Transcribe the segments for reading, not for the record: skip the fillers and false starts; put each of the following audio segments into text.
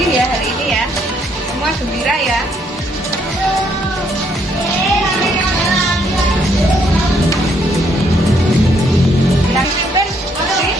hadir ya hari ini ya. Semua gembira ya. Bilang pimpin, oke?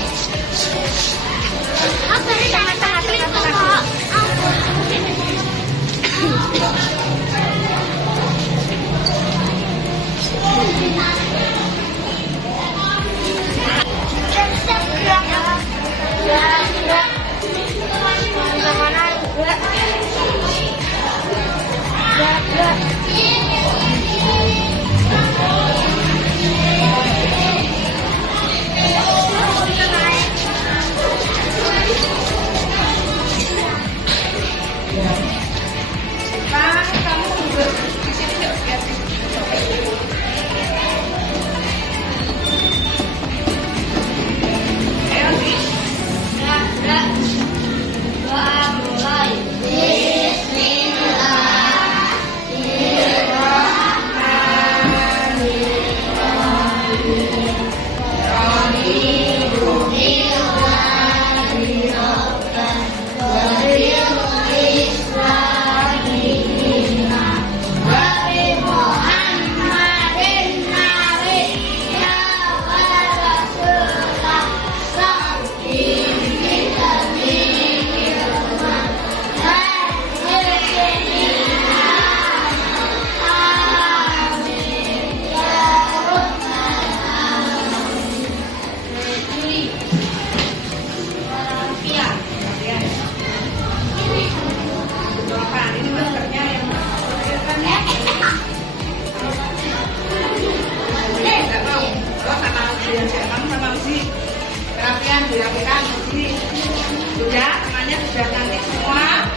Dilakukan sendiri. Sudah, temannya sudah cantik semua.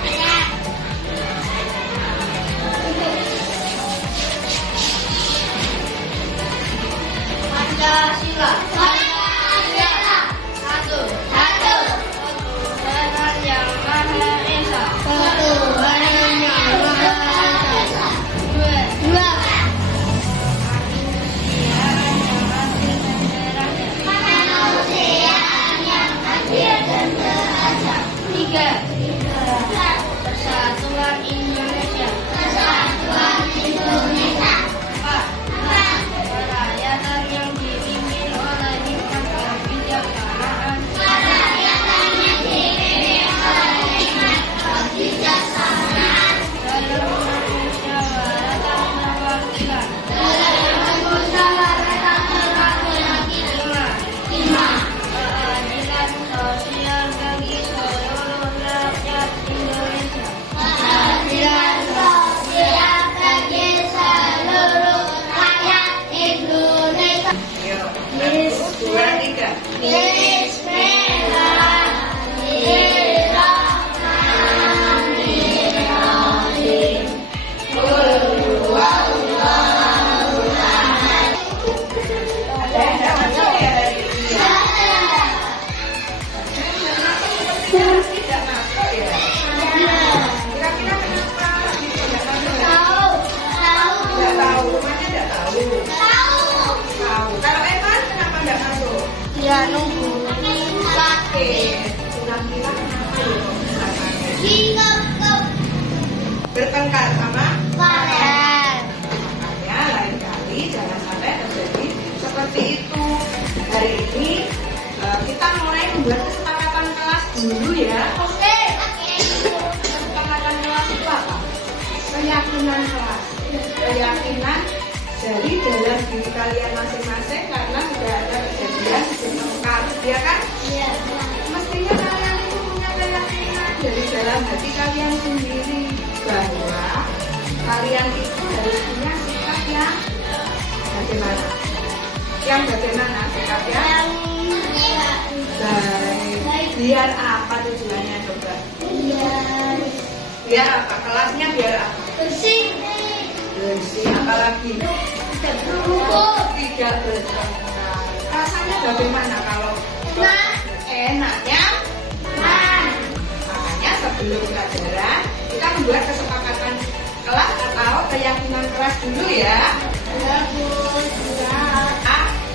Pancasila. Pancasila. Satu. Tuhan yang Maha Esa. Tuhan yang Maha Esa. Dua. Persatuan Indonesia. Empat. Kerakyatan yang dipimpin oleh hikmat kebijaksanaan. Dalam musyawarah perwakilan. Lima. Keadilan sosial bagi seluruh rakyat Indonesia. Keadilan sosial bagi seluruh rakyat Indonesia. Bismillahirrahmanirrahim. Tidak masuk ya. Kira-kira kenapa tidak masuk? Tidak tahu. Rumahnya tidak tahu. Tahu. Kalau Evan kenapa tidak masuk? Ya nunggu. Kira-kira kenapa ya? Bertengkar sama? Makanya lain kali jangan sampai terjadi seperti itu. Hari ini kita mulai membuat kesepakatan kelas dulu ya. Kesepakatan kelas itu apa? Keyakinan kelas. Keyakinan dari dalam diri kalian masing-masing karena sudah ada kejadian sebentar, ya kan? Mestinya kalian itu punya keyakinan dari dalam hati kalian sendiri bahwa kalian itu harus punya sikap yang bagaimana? Yang bagaimana sikapnya? Baik. Biar apa tujuannya coba? Biar apa? Kelasnya biar apa? Bersih. Apalagi? Tidak bertengkar. Rasanya bagaimana kalau enaknya? Makanya sebelum pelajaran kita membuat kesepakatan kelas atau keyakinan kelas dulu ya.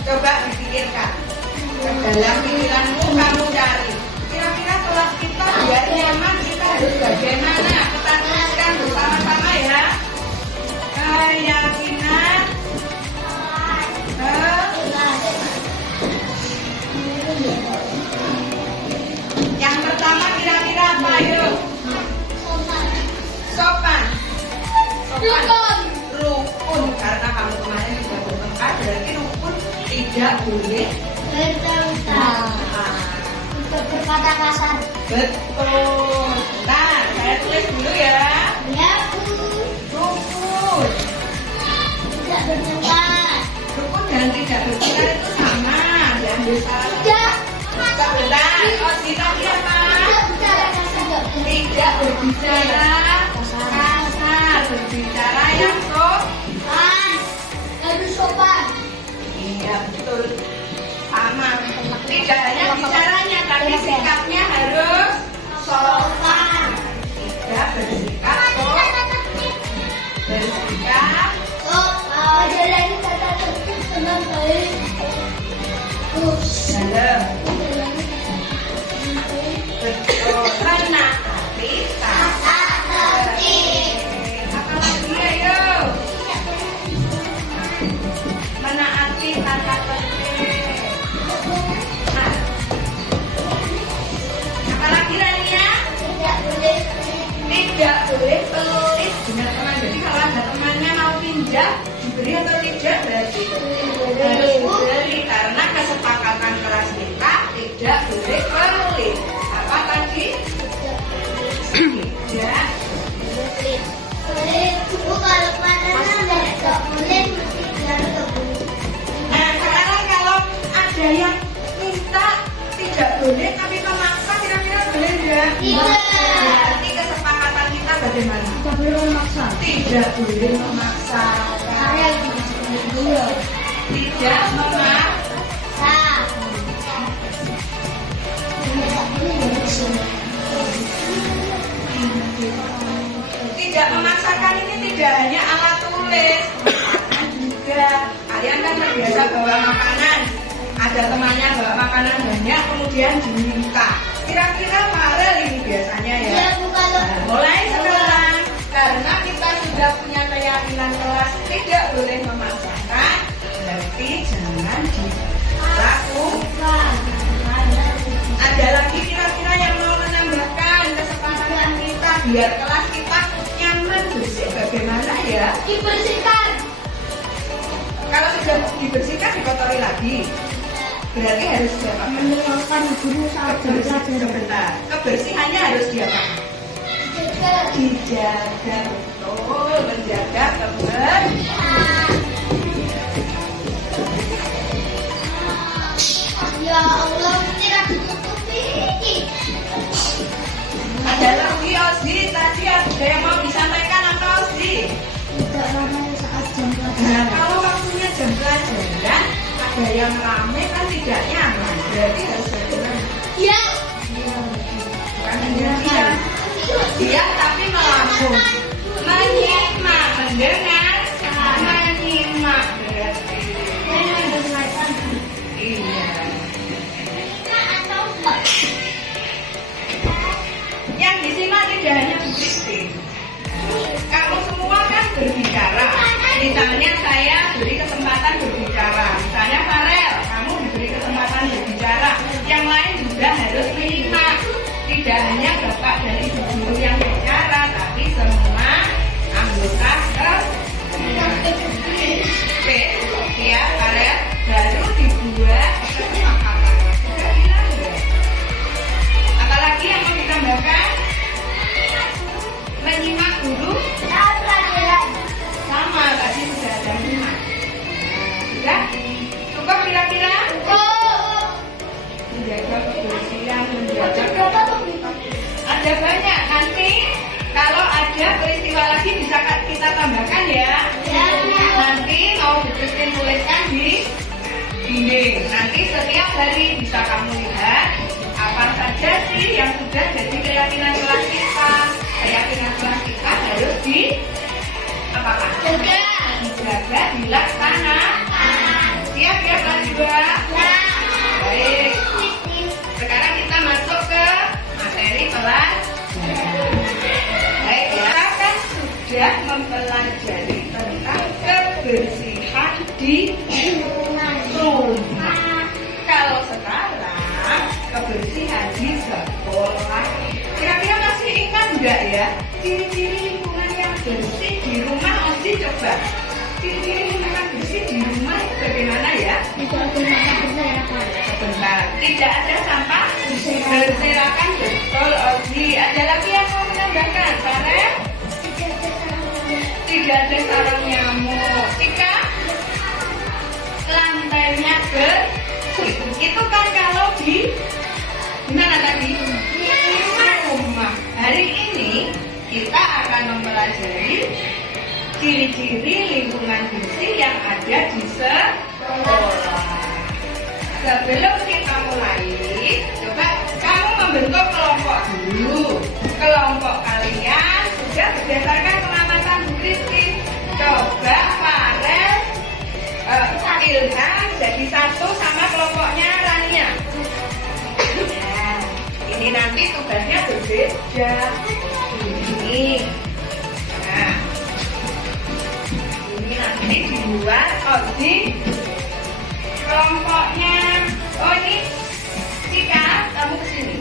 Coba dipikirkan. Dalam pikiranmu kamu cari. Kira-kira kelas kita biar nyaman kita harus bagaimana? sopan? Rukun. Karena kamu kemarin sudah bertengkar, berarti rukun tidak boleh bertengkar. Untuk berkata kasar. Betul. Nah, saya tulis dulu ya. Ya, Bu. Rukun. Tidak bertengkar. Rukun dan tidak bertengkar itu sama. Jangan salah. Tidak. Sebentar. Oh, tadi apa? Tidak berbicara kasar. Berbicara yang sopan. Harus sopan. Iya, betul. Sama. Tidak hanya bicaranya, tapi sikapnya harus sopan. Tidak bersikap bersikap Ada lagi kata tertib dengan baik. dalam. Betul. Menaati tata tertib. Apa lagi ayo? Menaati tata tertib. Nah. Apa lagi Rania? Tidak boleh pelit dengan teman. Jadi kalau ada temannya mau pinjam, diberi atau tidak berarti harus diberi karena kesepakatan kelas kita tidak boleh pelit. Apa tadi? Tidak. Kalau makanan tidak boleh, tidak boleh. Nah sekarang kalau ada yang minta tidak boleh tapi memaksa, kira-kira boleh nggak? Tidak. Berarti kesepakatan kita bagaimana? Tidak boleh memaksa. Tidak boleh memaksa. Tidak memaksa. Tidak memaksakan ini tidak hanya alat tulis, makanan juga. Kalian kan terbiasa bawa makanan, ada temannya bawa makanan banyak, kemudian diminta. Kira-kira Farel ini biasanya ya. Nah, mulai sekarang, karena kita sudah punya keyakinan kelas tidak boleh memaksakan, berarti jangan dilakukan. Ada lagi kira-kira yang mau menambahkan kesepakatan kita biar kelas kita nyaman bersih bagaimana ya? Dibersihkan. Kalau sudah dibersihkan dikotori lagi. Berarti harus diapakan? Mendengarkan guru saat belajar. Sebentar. Kebersihannya harus diapakan? Dijaga betul, menjaga kebersihan. Ya Allah, tidak ditutupi. Ada lagi Ozi, tadi ada yang mau disampaikan apa Ozi? Tidak ramai saat jam Nah, pelajaran. kalau waktunya jam pelajaran ada yang rame kan tidak nyaman, berarti harus bagaimana? Ya. Bukan hanya diam tapi melakukan, menyimak, mendengar, menyimak berarti. Iya. Yang disimak tidak hanya Bu Kristi. Kamu semua kan berbicara. Misalnya saya beri kesempatan berbicara. Misalnya Farel, kamu diberi kesempatan berbicara. Yang lain juga harus menyimak. Tidak hanya bapak dan ibu guru yang bicara, tapi semua anggota Oke, ya Farel, baru dibuat kesepakatan. Sudah bilang ya? Apalagi yang mau ditambahkan? Menyimak guru sama tadi sudah ada menyimak. Sudah? Cukup kira-kira? Menjaga kebersihan, menjaga ada banyak. Nanti kalau ada peristiwa lagi bisa kita tambahkan ya. Nanti mau dibikin tuliskan di dinding. Nanti setiap hari bisa kamu lihat apa saja sih yang sudah jadi keyakinan kelas kita. Keyakinan kelas kita harus di apakah? Dijaga, dilaksanakan. Siap ya kelas 2? Baik. Sekarang kita masuk ke materi pelajaran. Baik, kita kan sudah mempelajari tentang kebersihan di rumah. Kalau sekarang kebersihan di sekolah, kira-kira masih ingat enggak ya ciri-ciri lingkungan yang bersih di rumah. Oji coba ciri-ciri lingkungan bersih di rumah bagaimana ya? Tidak ada sampah berserakan. Sebentar, tidak ada sampah berserakan. Betul Oji. Ada lagi yang mau menambahkan? Farel? Tidak ada sarang nyamuk. Cika? Lantainya bersih. Itu kan kalau di mana tadi? Rumah. Hari ini kita akan mempelajari ciri-ciri lingkungan bersih yang ada di sekolah. Sebelum kita mulai, coba kamu membentuk kelompok dulu. Kelompok kalian sudah berdasarkan pengamatan Bu Kristi. Coba Farel, Ilham jadi satu sama kelompoknya Rania. Nah, ini nanti tugasnya berbeda. Ini. Nah, ini nanti dibuat di kelompoknya. Oh ini, Cika, kamu kesini.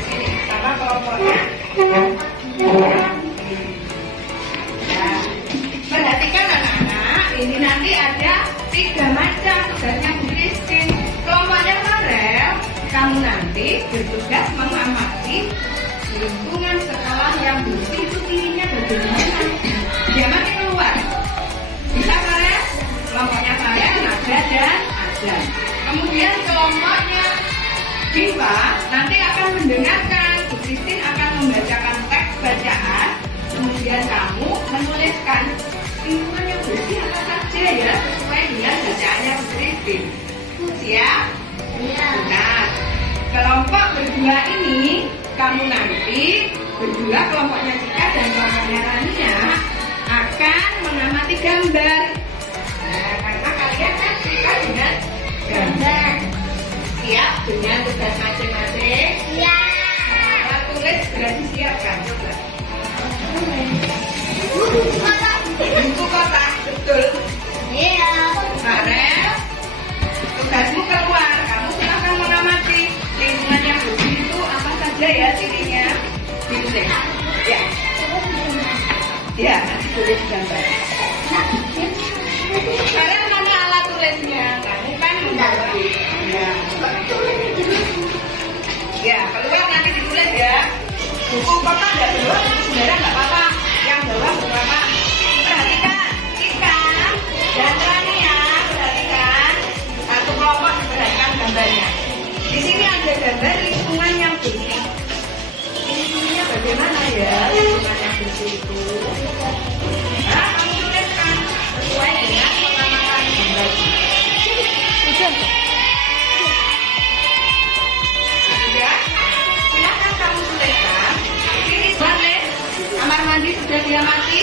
Kesini sama kelompoknya. Nah, perhatikan anak-anak, ini nanti ada 3 macam tugasnya Bu Christine. Kelompoknya Farel, kamu nanti bertugas mengamati lingkungan sekolah yang bersih itu cirinya bagaimana. Jangan keluar. Bisa Farel? Kelompoknya Farel, Nada dan Adam. Kemudian kelompoknya Diva nanti akan mendengarkan. Bu Christine akan membacakan teks bacaan. Kemudian kamu menuliskan lingkungan yang bersih apa saja ya sesuai dengan bacaannya Bu Christine. Siap? Nah, kelompok berdua ini kamu nanti berdua kelompoknya Cika dan kelompoknya Rania akan mengamati gambar. Nah, karena kalian kan suka dengan gambar. Siap dengan tugas masing-masing? Iya. Alat tulis segera disiapkan. Coba. Buku kotak, betul. Iya. Farel, tugasmu keluar. Kamu silahkan mengamati lingkungan yang bersih itu apa saja ya cirinya. Ditulis. Ya. Ya, nanti tulis gambar. Farel mana alat tulisnya? Kamu kan membawa. Ya. Ya, keluar nanti ditulis ya. Buku kotak nggak bawa, buku sembarang nggak apa-apa. Yang bawa buku apa? Perhatikan, Cika dan Rania, perhatikan. Satu kelompok diperhatikan gambarnya. Di sini ada gambar lingkungan yang bersih. Lingkungannya bagaimana ya lingkungan yang bersih itu? Nah, kamu tuliskan sesuai dengan pengamatan gambar. Sudah? Silakan kamu tuliskan. Ini balik. Kamar mandi sudah diamati.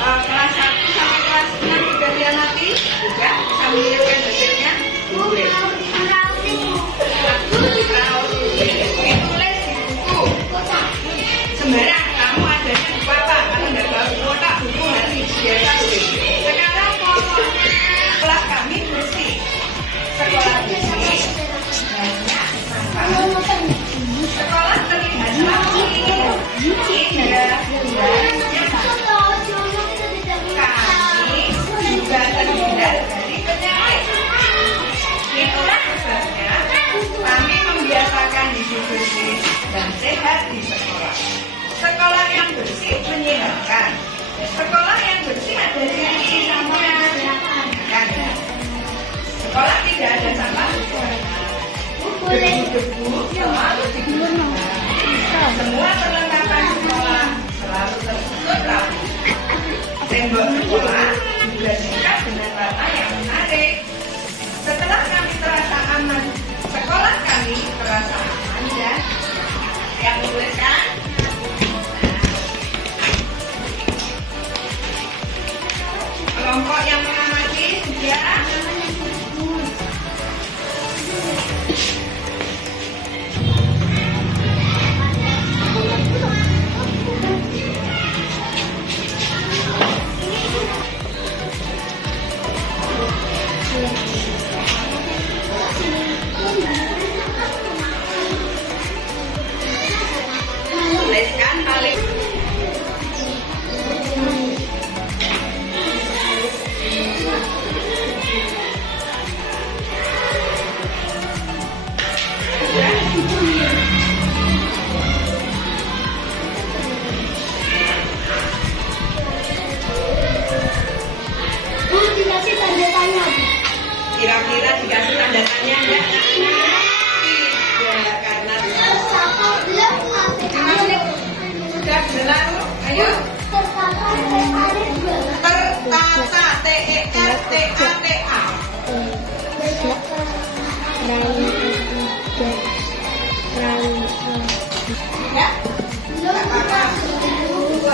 Kelas 1 sampai kelas 6 sudah diamati. Sudah? Bisa mengirimkan hasilnya? Boleh. Ditulis di buku. Sembarang kamu adanya buku apa? Kalau nggak bawa buku kotak, buku hari biasa tulis. Sekarang pokoknya kelas kami bersih. Sekolah bersih. Banyak sampah. Sekolah terlihat rapi, indah, kami juga terhindar dari penyakit. Itulah sebabnya kami membiasakan hidup bersih dan sehat di sekolah. Sekolah yang bersih menyehatkan. Sekolah yang bersih ada ciri sampahnya. Sekolah tidak ada sampah berserakan. Debu-debu selalu digunakan. Semua perlengkapan sekolah selalu tertutup rapi. Tembok sekolah dibersihkan dengan warna yang menarik. Setelah kami terasa aman, sekolah kami terasa aman dan yang menuliskan. Kelompok yang mengamati sudah.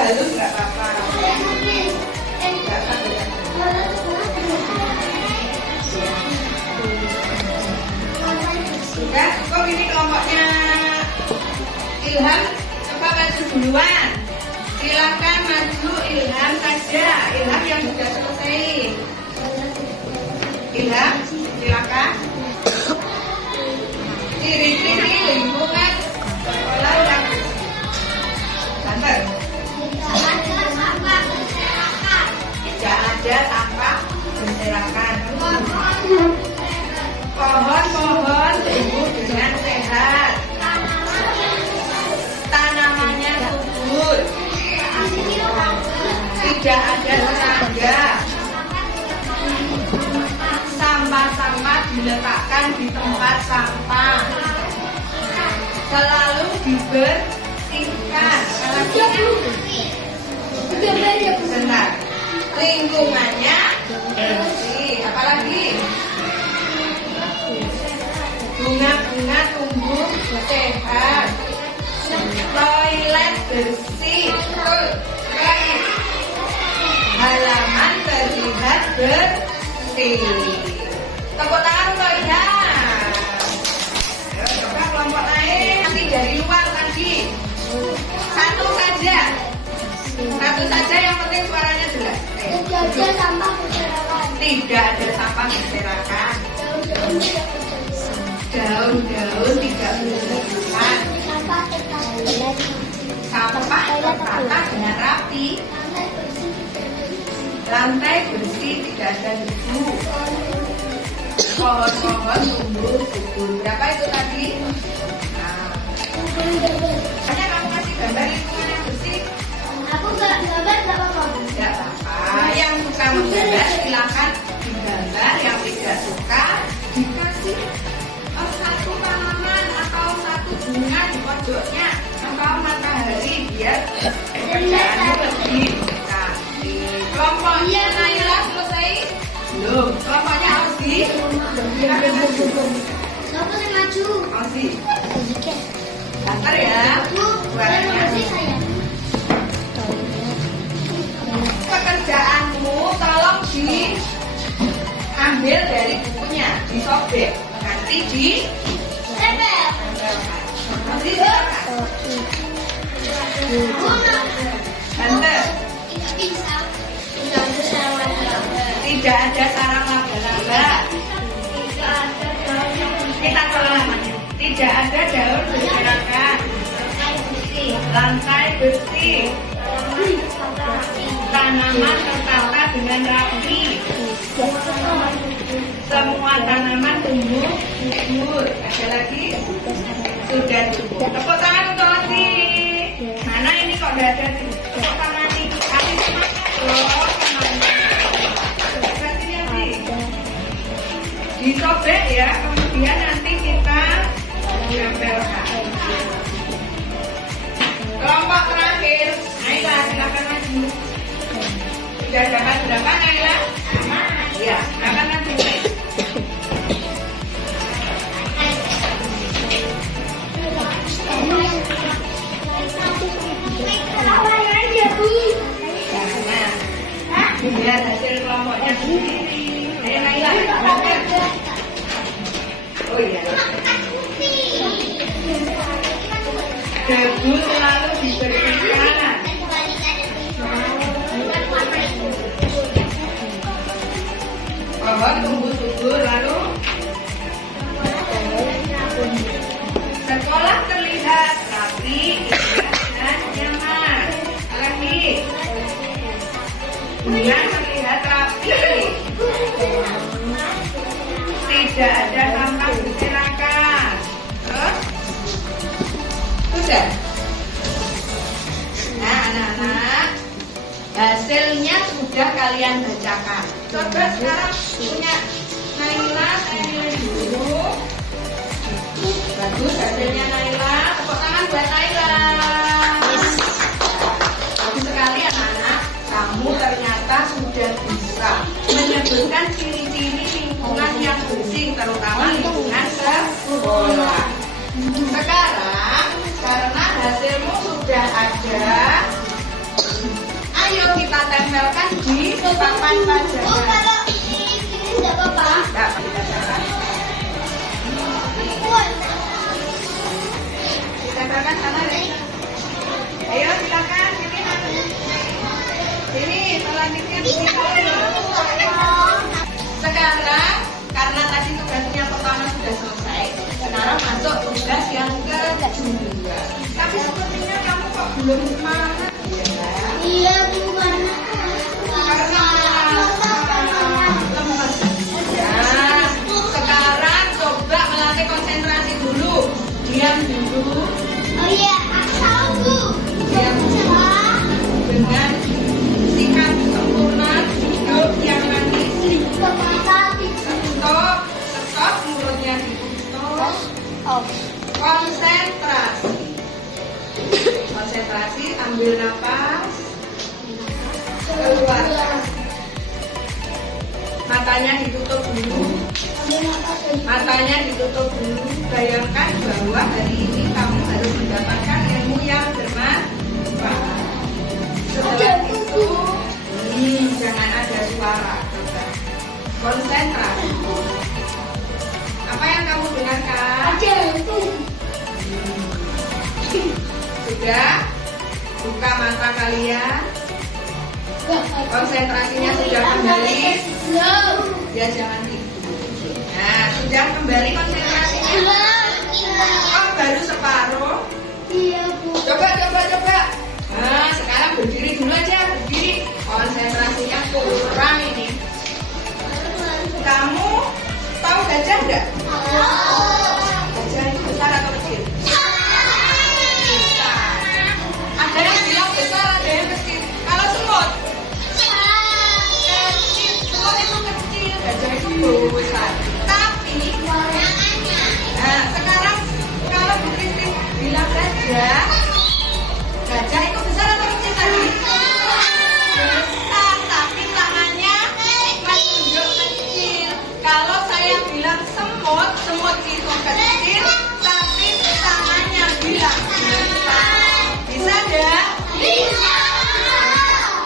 halus nggak apa-apa. Nggak apa-apa. Sudah, kok ini kelompoknya Ilham, coba maju duluan. Silakan maju Ilham saja. Ilham yang sudah selesai. Ilham, silakan. Ciri-ciri lingkungan sekolah yang Banter. Tidak ada sampah berserakan. Pohon-pohon tumbuh dengan sehat. Tanamannya subur. Tidak ada serangga. Sampah-sampah diletakkan di tempat sampah. Selalu dibersihkan. Bentar. Lingkungannya bersih. Apalagi? Bunga-bunga tumbuh sehat. Toilet bersih. Betul. Baik. Halaman terlihat bersih. Tepuk tangan untuk Ilham. Ayo, coba kelompok lain. Nanti dari luar tadi. Satu saja. Satu saja yang penting suaranya jelas. Tidak ada sampah berserakan. Tidak ada sampah berserakan. Daun-daun tidak berserakan. Sampah tertata. Sampah tertata dengan rapi. Lantai bersih, tidak ada debu. Pohon-pohon tumbuh subur. Berapa itu tadi? Nah, hanya kamu kasih gambar lingkungan yang bersih. Aku nggak gambar nggak apa-apa. Tidak apa-apa. Yang suka menggambar silakan digambar. Yang tidak suka dikasih satu tanaman atau satu bunga di pojoknya atau matahari biar pekerjaannya lebih cantik. Kelompoknya Naila selesai? Belum. Kelompoknya Ausi? Siapa yang maju? Ausi. Bentar ya. Suaranya. Pekerjaanmu tolong diambil dari bukunya, disobek, nanti di Tempel. nanti silakan. Banter. Tidak bisa. Tidak ada sarang laba-laba. Kita ulang. Tidak ada daun berserakan. Lantai bersih. Tanaman tertata dengan rapi. Semua tanaman tumbuh subur. Ada lagi? Sudah cukup. Tepuk tangan untuk Oti. Mana ini kok tidak ada? Tepuk tangan ini. Kasih semangat loh. Kasih ya sih. Disobek ya. Kemudian nanti kita tempelkan. Kelompok terakhir. Naila, silakan maju. Sudah dapat berapa Naila? Ya, silakan maju. Biar hasil kelompoknya sendiri. Naila, silakan. Oh iya. Debu selalu dibersihkan. Pohon tumbuh subur lalu sekolah terlihat rapi, indah, dan nyaman. Lagi bunga terlihat rapi. Tidak ada sampah berserakan. Terus sudah. Nah, anak-anak, hasilnya sudah kalian bacakan. Coba sekarang punya Naila, saya nilai dulu. Bagus hasilnya Naila. Tepuk tangan buat Naila. Bagus sekali anak-anak. Kamu ternyata sudah bisa menyebutkan ciri-ciri lingkungan yang bersih, terutama lingkungan sekolah. Sekarang karena hasilmu sudah ada, papan Oh, pelajaran. kalau ini enggak apa-apa. Enggak, kita catat. Silakan sana deh. Ayo silakan sini nanti. Sini selanjutnya sini. Sekarang karena tadi tugasnya pertama sudah selesai, sekarang masuk tugas yang kedua. Tapi sepertinya kamu kok belum semangat ya? Iya, bukan. Karena lemes. Nah, sekarang coba melatih konsentrasi dulu. Diam dulu. Oh iya, aku tahu, Bu. Diam dulu. Dengan sikap sempurna, hidup yang manis. Stop, mulutnya ditutup. Konsentrasi. Konsentrasi, ambil nafas. Keluarkan. Matanya ditutup dulu. Matanya ditutup dulu. Bayangkan bahwa hari ini kamu harus mendapatkan ilmu yang bermanfaat. Setelah itu, jangan ada suara. Konsentrasi. Apa yang kamu dengarkan? Sudah? Buka mata kalian. Konsentrasinya sudah kembali. Ya jangan gitu. Nah, sudah kembali konsentrasinya. Oh, baru separuh. Iya, Bu. Coba. Nah, sekarang berdiri dulu aja, berdiri. Konsentrasinya kurang ini. Kamu tahu gajah enggak? Gajah itu besar atau kecil? Besar. Ada yang bilang besar, ada yang kecil. Kalau semut? Kecil. Semut itu kecil, gajah itu besar. Tapi, nah sekarang kalau Bu Titin bilang gajah itu besar atau kecil tadi? Besar, tapi tangannya menunjuk kecil. Kalau saya bilang semut itu kecil, tapi tangannya bilang besar. Bisa enggak? Bisa.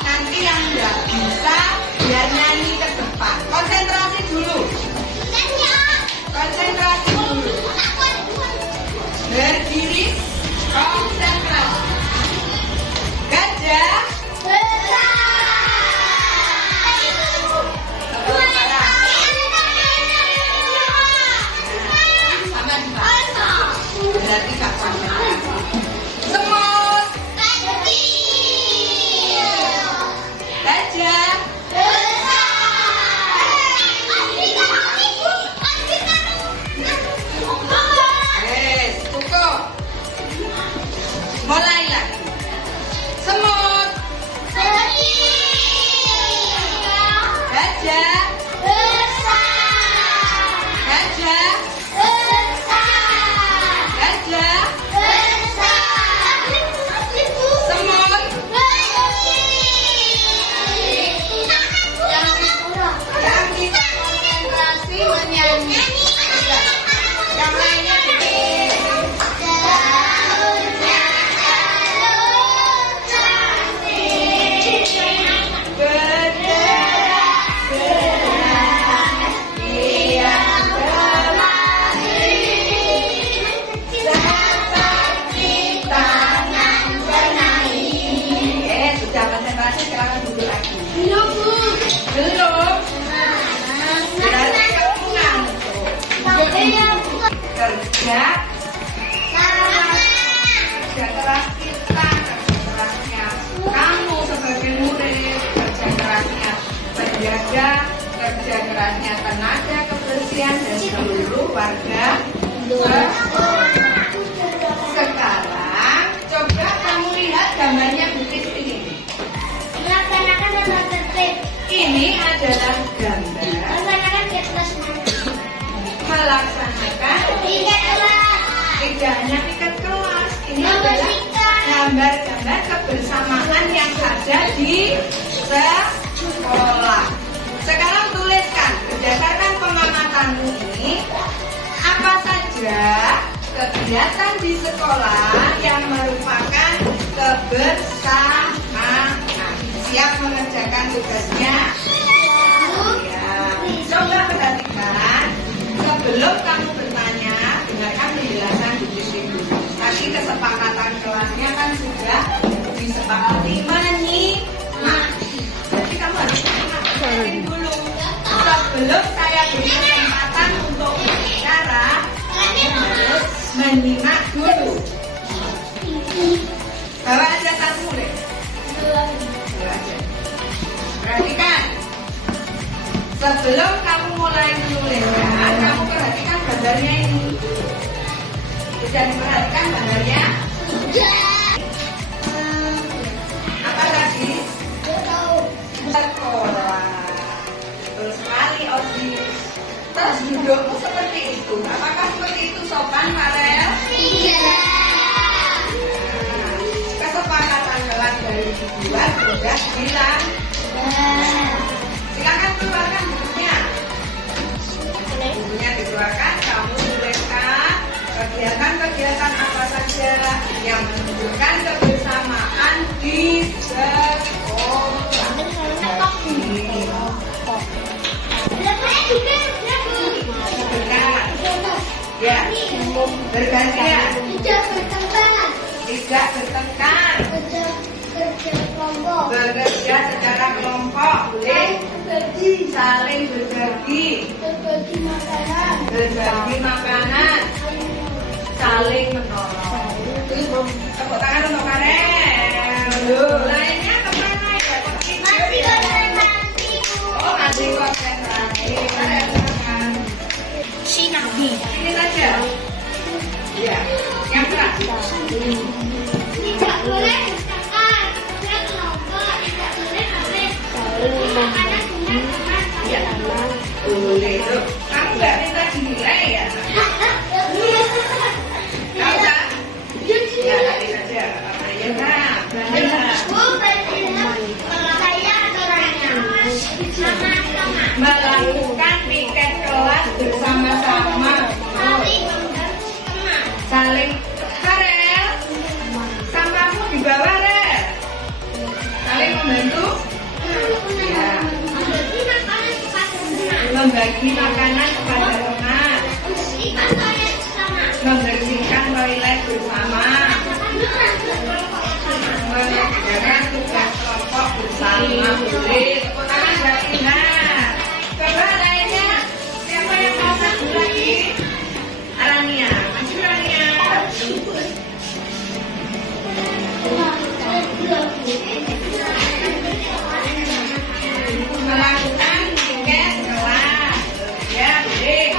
Nanti yang enggak bisa, biar nyanyi ke depan. Konsentrasi dulu. Konsentrasi dulu. Berdiri. Konsentrasi. Gajah. Sama juga. Berarti gak konsentrasi. Semut. Gajah. Cukup. Mulai lagi. Semut. Gajah. Gajah. Gajah. Semut. Yang bisa konsentrasi menyanyi. Yang lainnya sudah konsentrasi, silakan duduk lagi. Belum. Berarti kamu ngantuk. Kerja keras kita, kerja kerasnya kamu sebagai murid, kerja kerasnya penjaga, kerja kerasnya tenaga kebersihan dan seluruh warga sekolah. Sekarang coba kamu lihat gambarnya Bu Titin ini. Ini adalah gambar melaksanakan tidak hanya ikat kelas, ini adalah gambar-gambar kebersamaan yang ada di sekolah. Sekarang tuliskan berdasarkan pengamatanmu ini apa saja kegiatan di sekolah yang merupakan kebersamaan. Siap mengerjakan mengerjakan tugasnya? Ya. Coba perhatikan. Sebelum kamu bertanya, dengarkan penjelasan di sini. Tadi kesepakatan kelasnya kan sudah disepakati menyimak. Jadi kamu harus menyimak dulu. Sebelum saya beri kesempatan untuk berbicara, harus menyimak dulu. Bawa aja satu deh. Bawa aja. Perhatikan. Sebelum kamu mulai menuliskan, kamu perhatikan gambarnya ini. Sudah diperhatikan gambarnya? Apa tadi? Sekolah. Betul sekali, Odi. Terus dudukmu seperti itu. Apakah seperti itu sopan, Farel? Iya. Kesepakatan kelas dari dibuat sudah bilang. Silakan keluarkan bukunya. Bukunya dikeluarkan, kamu tuliskan kegiatan-kegiatan apa saja yang menunjukkan kebersamaan di sekolah. Ya, bergantian. Tidak bertengkar. Bekerja secara kelompok, boleh. Saling berbagi. Berbagi makanan. Saling menolong. Tepuk tangan untuk Farel. Lainnya kemana ya? Oh, masih konsentrasi. Farel, silakan. Ini saja. Ya, yang keras. Tidak boleh bertengkar, tidak kelompok, tidak boleh makanan Ya, boleh tuh. Kamu nggak minta dinilai ya? Nggak usah. Ya, tadi saja. Apa ya? Nah, melakukan piket kelas bersama-sama. Saling. Farel, sampahmu di bawah, Rel. Saling membantu. Ya. Membagi makanan kepada teman. Membersihkan toilet bersama. Mengerjakan tugas kelompok bersama. Boleh. Tepuk tangan buat Ina. Coba lainnya. Siapa yang mau satu lagi? Arania. Maju Arania. Melakukan piket kelas. Ya, boleh.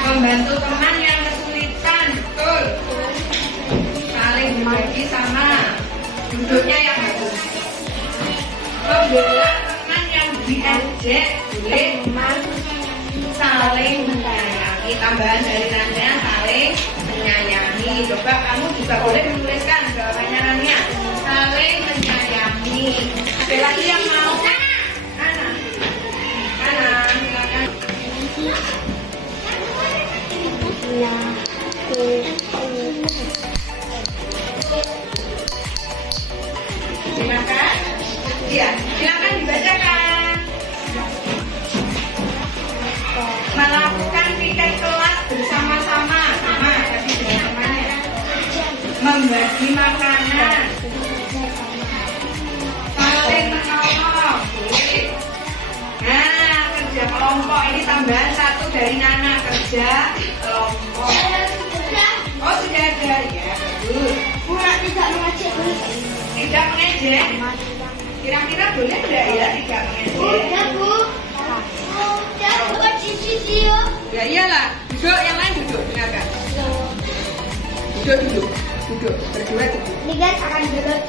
Membantu teman yang kesulitan, betul. Saling berbagi sama. Duduknya yang bagus. Membela teman yang diejek, boleh. Saling menyayangi. Tambahan dari Nanya, saling menyayangi. Coba kamu juga boleh menuliskan jawabannya Nanya. Saling menyayangi. Ada lagi yang mau? Ana, silakan. Silakan. Iya, silakan dibacakan. Melakukan piket kelas bersama-sama. Sama tadi dengan temannya. Membagi makanan. Saling menolong. Boleh. Nah, kerja kelompok ini tambahan satu dari Nana. Kerja kelompok. Oh, sudah ada ya. Bagus. Tidak mengejek. Tidak mengejek. Kira-kira boleh enggak ya tidak mengejek? Bu. Buat sisi yo. Ya iyalah. Duduk, yang lain duduk. Dengarkan. Duduk. Berdua duduk. Ini guys akan duduk.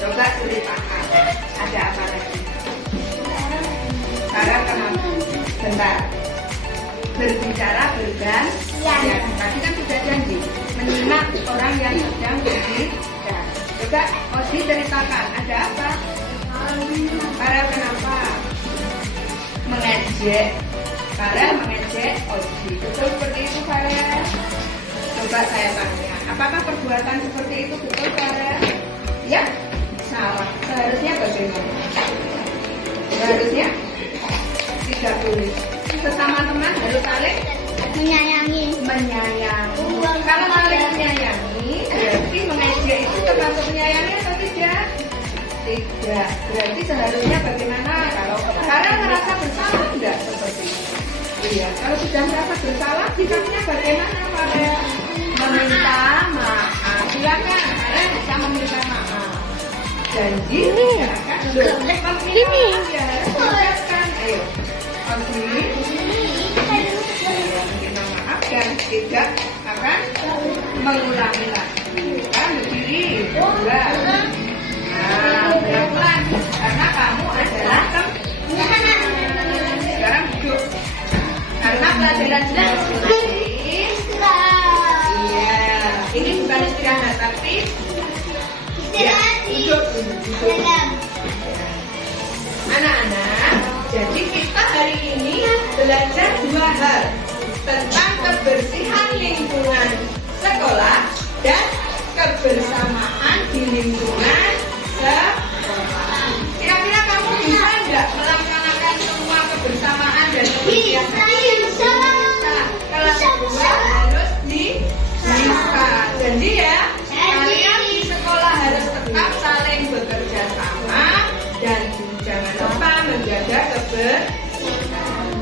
Coba ceritakan. Ada apa lagi? Sekarang kenapa? Bentar. Berbicara bergantian. Ya, tadi kan sudah janji menyimak orang yang sedang berbicara. Coba Odi ceritakan. Ada apa? Farel kenapa? Mengejek. Farel mengejek Odi. Betul seperti itu Farel? Coba saya tanya. Apakah perbuatan seperti itu betul Farel? Ya, salah. Seharusnya bagaimana? Seharusnya tidak boleh. Sesama teman harus saling menyayangi. Kalau saling menyayangi, berarti mengejek itu termasuk menyayangi atau tidak? Tidak. Berarti seharusnya bagaimana? Kalau sekarang merasa bersalah tidak seperti itu? Iya. Kalau sudah merasa bersalah, sikapnya bagaimana pada meminta maaf? Silakan, kalian bisa meminta maaf. Janji, silakan. Meminta maaf ya harus mengucapkan. Ayo, minta maaf dan tidak akan mengulangi lagi. Kan berdiri, dua. Nah, pelan-pelan karena kamu adalah teman. Sekarang duduk. Karena pelajaran jelas iya, ini bukan istirahat tapi duduk. Anak-anak, jadi kita hari ini belajar dua hal tentang kebersihan lingkungan sekolah dan kebersamaan di lingkungan sekolah. Kira-kira kamu bisa nggak melaksanakan semua kebersamaan dan kebersihan? Bisa. Kalau kedua harus bisa. Jadi ya, kalian di sekolah harus tetap saling bekerja sama dan jangan lupa menjaga kebersihan.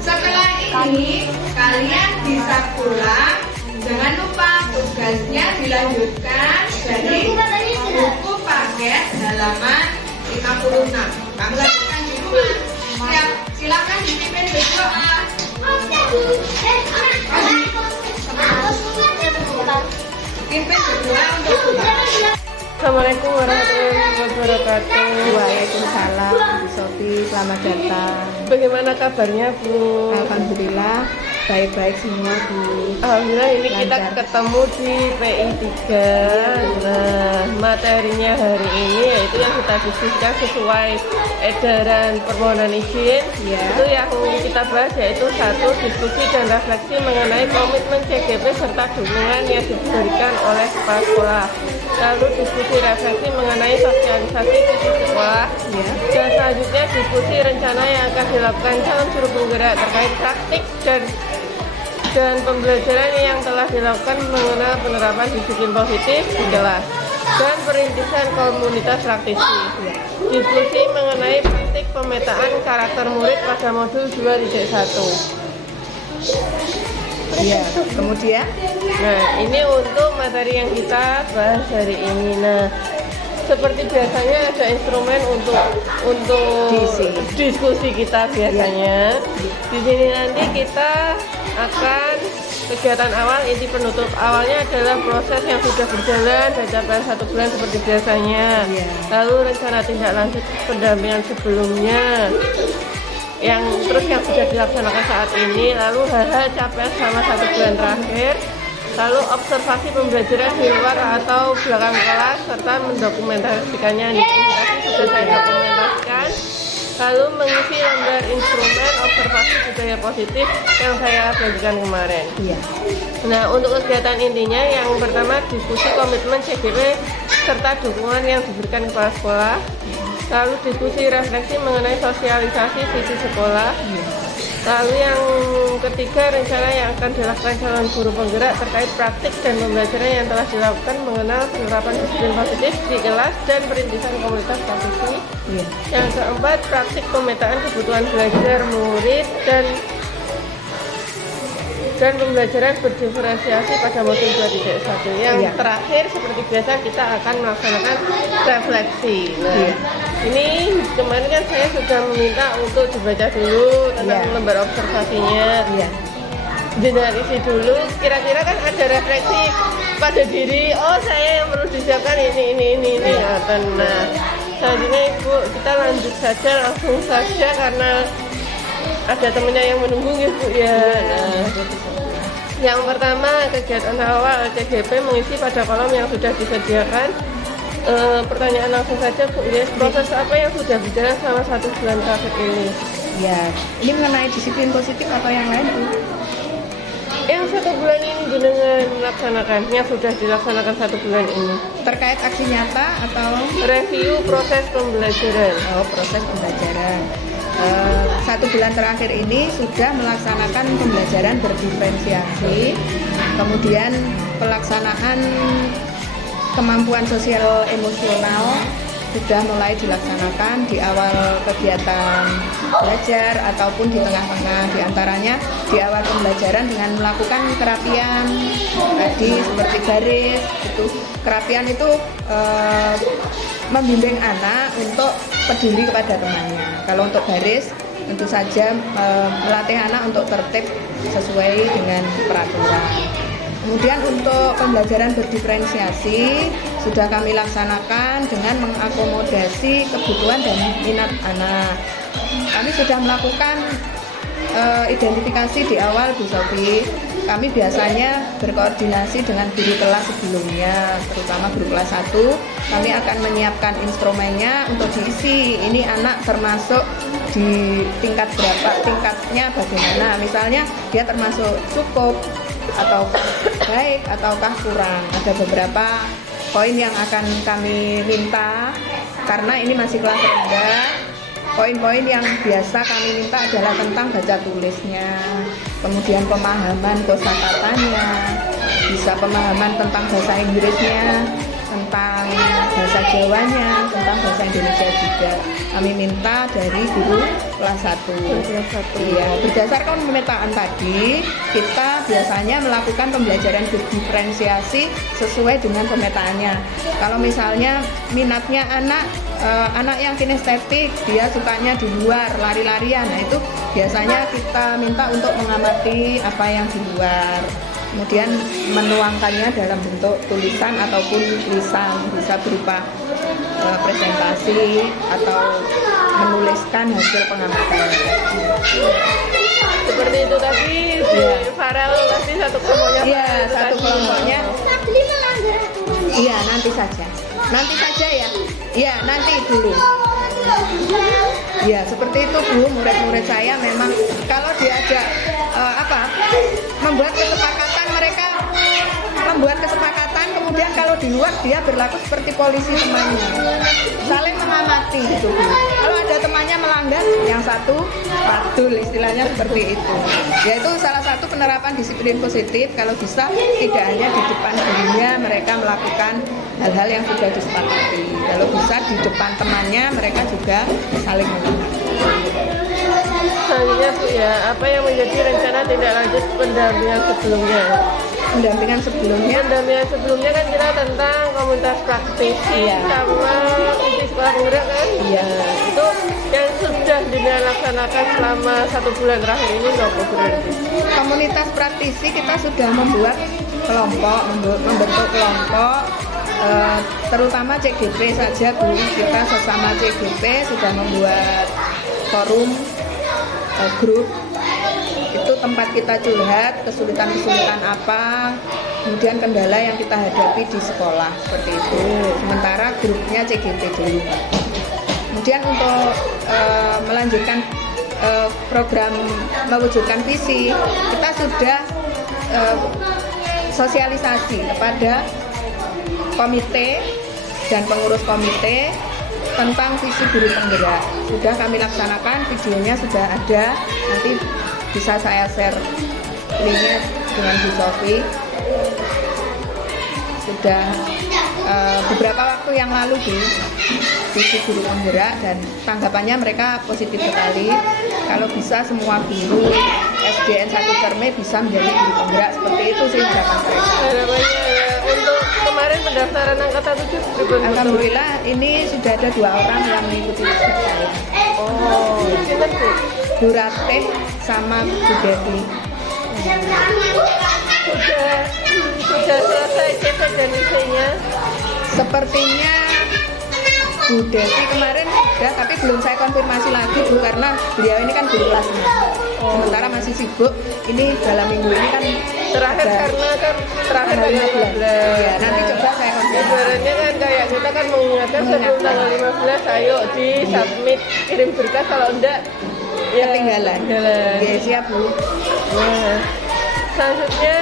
Setelah ini kalian bisa pulang. Jangan lupa tugasnya dilanjutkan dari buku paket halaman 56. Kamu lakukan di rumah. Silakan dipimpin berdoa. Pimpin berdoa untuk Tuhan. Assalamualaikum warahmatullahi wabarakatuh. Waalaikumsalam, Bu Sofi, selamat datang. Bagaimana kabarnya, Bu? Alhamdulillah baik-baik semua, Bu. Alhamdulillah ini kita Lancar. ketemu di PI 3. Nah, materinya hari ini yaitu yang kita diskusikan sesuai edaran permohonan izin. Ya. Itu yang kita bahas yaitu satu, diskusi dan refleksi mengenai komitmen CGP serta dukungan yang diberikan oleh kepala sekolah. Lalu diskusi refleksi mengenai sosialisasi sisi sekolah. Ya. Dan selanjutnya diskusi rencana yang akan dilakukan calon juru penggerak terkait praktik dan pembelajaran yang telah dilakukan mengenai penerapan disiplin positif di kelas dan perintisan komunitas praktisi. Diskusi mengenai praktik pemetaan karakter murid pada modul 2.1. Iya. Kemudian Nah, ini untuk materi yang kita bahas hari ini. Nah, seperti biasanya ada instrumen untuk diskusi kita biasanya. Di sini nanti kita akan kegiatan awal, inti penutup. Awalnya adalah proses yang sudah berjalan dan capaian 1 bulan seperti biasanya. Lalu rencana tindak lanjut pendampingan sebelumnya. Yang sudah dilaksanakan saat ini, lalu hal-hal capaian selama 1 bulan terakhir, lalu observasi pembelajaran di luar atau belakang kelas serta mendokumentasikannya. Di sini sudah saya dokumentasikan, lalu mengisi lembar instrumen observasi budaya positif yang saya bagikan kemarin. Nah, untuk kegiatan intinya yang pertama diskusi komitmen CGP serta dukungan yang diberikan kepala sekolah. Lalu diskusi refleksi mengenai sosialisasi sisi sekolah. Lalu yang ketiga, rencana yang akan dilakukan calon guru penggerak terkait praktik dan pembelajaran yang telah dilakukan mengenal penerapan disiplin positif di kelas dan perintisan komunitas praktisi. Yang keempat, praktik pemetaan kebutuhan belajar murid dan pembelajaran berdiferensiasi pada modul 2.1. Yang terakhir, seperti biasa kita akan melaksanakan refleksi. Nah, ini kemarin kan saya sudah meminta untuk dibaca dulu tentang lembar observasinya. Dengan isi dulu, kira-kira kan ada refleksi pada diri. Oh, saya yang perlu disiapkan ini. Nah, selanjutnya Ibu, kita lanjut saja, langsung saja karena ada temennya yang menunggu ya, Bu ya. Nah, yang pertama, kegiatan awal CGP mengisi pada kolom yang sudah disediakan. Pertanyaan langsung saja, Bu ya. Proses apa yang sudah berjalan selama 1 bulan terakhir ini? ya, ini mengenai disiplin positif atau yang lain, Bu? Yang 1 bulan ini jenengan melaksanakan, yang sudah dilaksanakan 1 bulan ini. Terkait aksi nyata atau Review proses pembelajaran. proses pembelajaran. 1 bulan terakhir ini sudah melaksanakan pembelajaran berdiferensiasi, kemudian pelaksanaan kemampuan sosial emosional sudah mulai dilaksanakan di awal kegiatan belajar ataupun di tengah-tengah. Di antaranya di awal pembelajaran dengan melakukan kerapian tadi seperti garis itu. Kerapian itu membimbing anak untuk peduli kepada temannya. Kalau untuk garis tentu saja melatih anak untuk tertib sesuai dengan peraturan. Kemudian untuk pembelajaran berdiferensiasi sudah kami laksanakan dengan mengakomodasi kebutuhan dan minat anak. Kami sudah melakukan identifikasi di awal, Bu Sofi. Kami biasanya berkoordinasi dengan guru kelas sebelumnya, terutama guru kelas 1. Kami akan menyiapkan instrumennya untuk diisi. Ini anak termasuk di tingkat berapa, tingkatnya bagaimana. Misalnya dia termasuk cukup atau baik ataukah kurang. Ada beberapa poin yang akan kami minta karena ini masih kelas rendah. Poin-poin yang biasa kami minta adalah tentang baca tulisnya, kemudian pemahaman kosakatanya, bisa pemahaman tentang bahasa Inggrisnya, tentang bahasa Jawanya, tentang bahasa Indonesia juga. Kami minta dari guru kelas 1. Iya, berdasarkan pemetaan tadi, kita biasanya melakukan pembelajaran berdiferensiasi sesuai dengan pemetaannya. Kalau misalnya minatnya anak yang kinestetik, dia sukanya di luar, lari-larian. Nah, itu biasanya kita minta untuk mengamati apa yang di luar. Kemudian menuangkannya dalam bentuk tulisan ataupun lisan, bisa berupa presentasi atau menuliskan hasil pengamatan. Seperti itu tadi si Farel tadi 1 kelompoknya. Iya, 1 kelompoknya. Iya, nanti saja. Nanti saja ya. Iya, nanti dulu. Ya, seperti itu Bu, murid-murid saya memang kalau diajak membuat kesepakatan, mereka membuat kesepakatan, kemudian kalau di luar dia berlaku seperti polisi temannya, saling mengamati gitu Bu. Kalau ada temannya melanggar, yang satu padul, istilahnya seperti itu. Yaitu salah satu penerapan disiplin positif. Kalau bisa tidak hanya di depan gurunya mereka melakukan hal-hal yang sudah disepakati. Kalau bisa di depan temannya mereka juga saling mengamati. Selanjutnya Bu ya, apa yang menjadi rencana tindak lanjut pendampingan sebelumnya? Pendampingan sebelumnya kan kita tentang komunitas praktisi sama visi sekolah penggerak kan? Iya. Itu yang sudah dilaksanakan selama 1 bulan terakhir ini apa berarti? Komunitas praktisi kita sudah membuat kelompok, membentuk kelompok, terutama CGP saja Bu. Kita sesama CGP sudah membuat forum, grup. Itu tempat kita curhat kesulitan-kesulitan apa, kemudian kendala yang kita hadapi di sekolah, seperti itu. Sementara grupnya CGP dulu. Kemudian untuk melanjutkan program mewujudkan visi, kita sudah sosialisasi kepada komite dan pengurus komite tentang visi guru penggerak. Sudah kami laksanakan, videonya sudah ada, nanti bisa saya share linknya dengan Bu Sofi. Sudah beberapa waktu yang lalu di visi guru penggerak dan tanggapannya mereka positif sekali. Kalau bisa semua guru SDN 1 Cerme bisa menjadi guru penggerak, seperti itu sih harapan mereka. Harapannya untuk kemarin pendaftaran angkatan 7 Alhamdulillah ini sudah ada 2 orang yang mengikuti website saya. Oh, siapa Bu? Bu Ratih sama Bu Devi. Sudah selesai CV dan isinya. Sepertinya Bu Devi kemarin sudah, tapi belum saya konfirmasi lagi Bu, karena beliau ini kan guru kelas 6. Sementara masih sibuk. Ini dalam minggu ini kan Terakhir karena kan terakhir tanggal 15. Ya, nanti coba saya konfirmasi. Ibaratnya kan kayak kita kan mengingatkan sebelum tanggal 15, ayo di submit, kirim berkas, kalau enggak ya Ketinggalan. Ya, siap Bu. Nah, Selanjutnya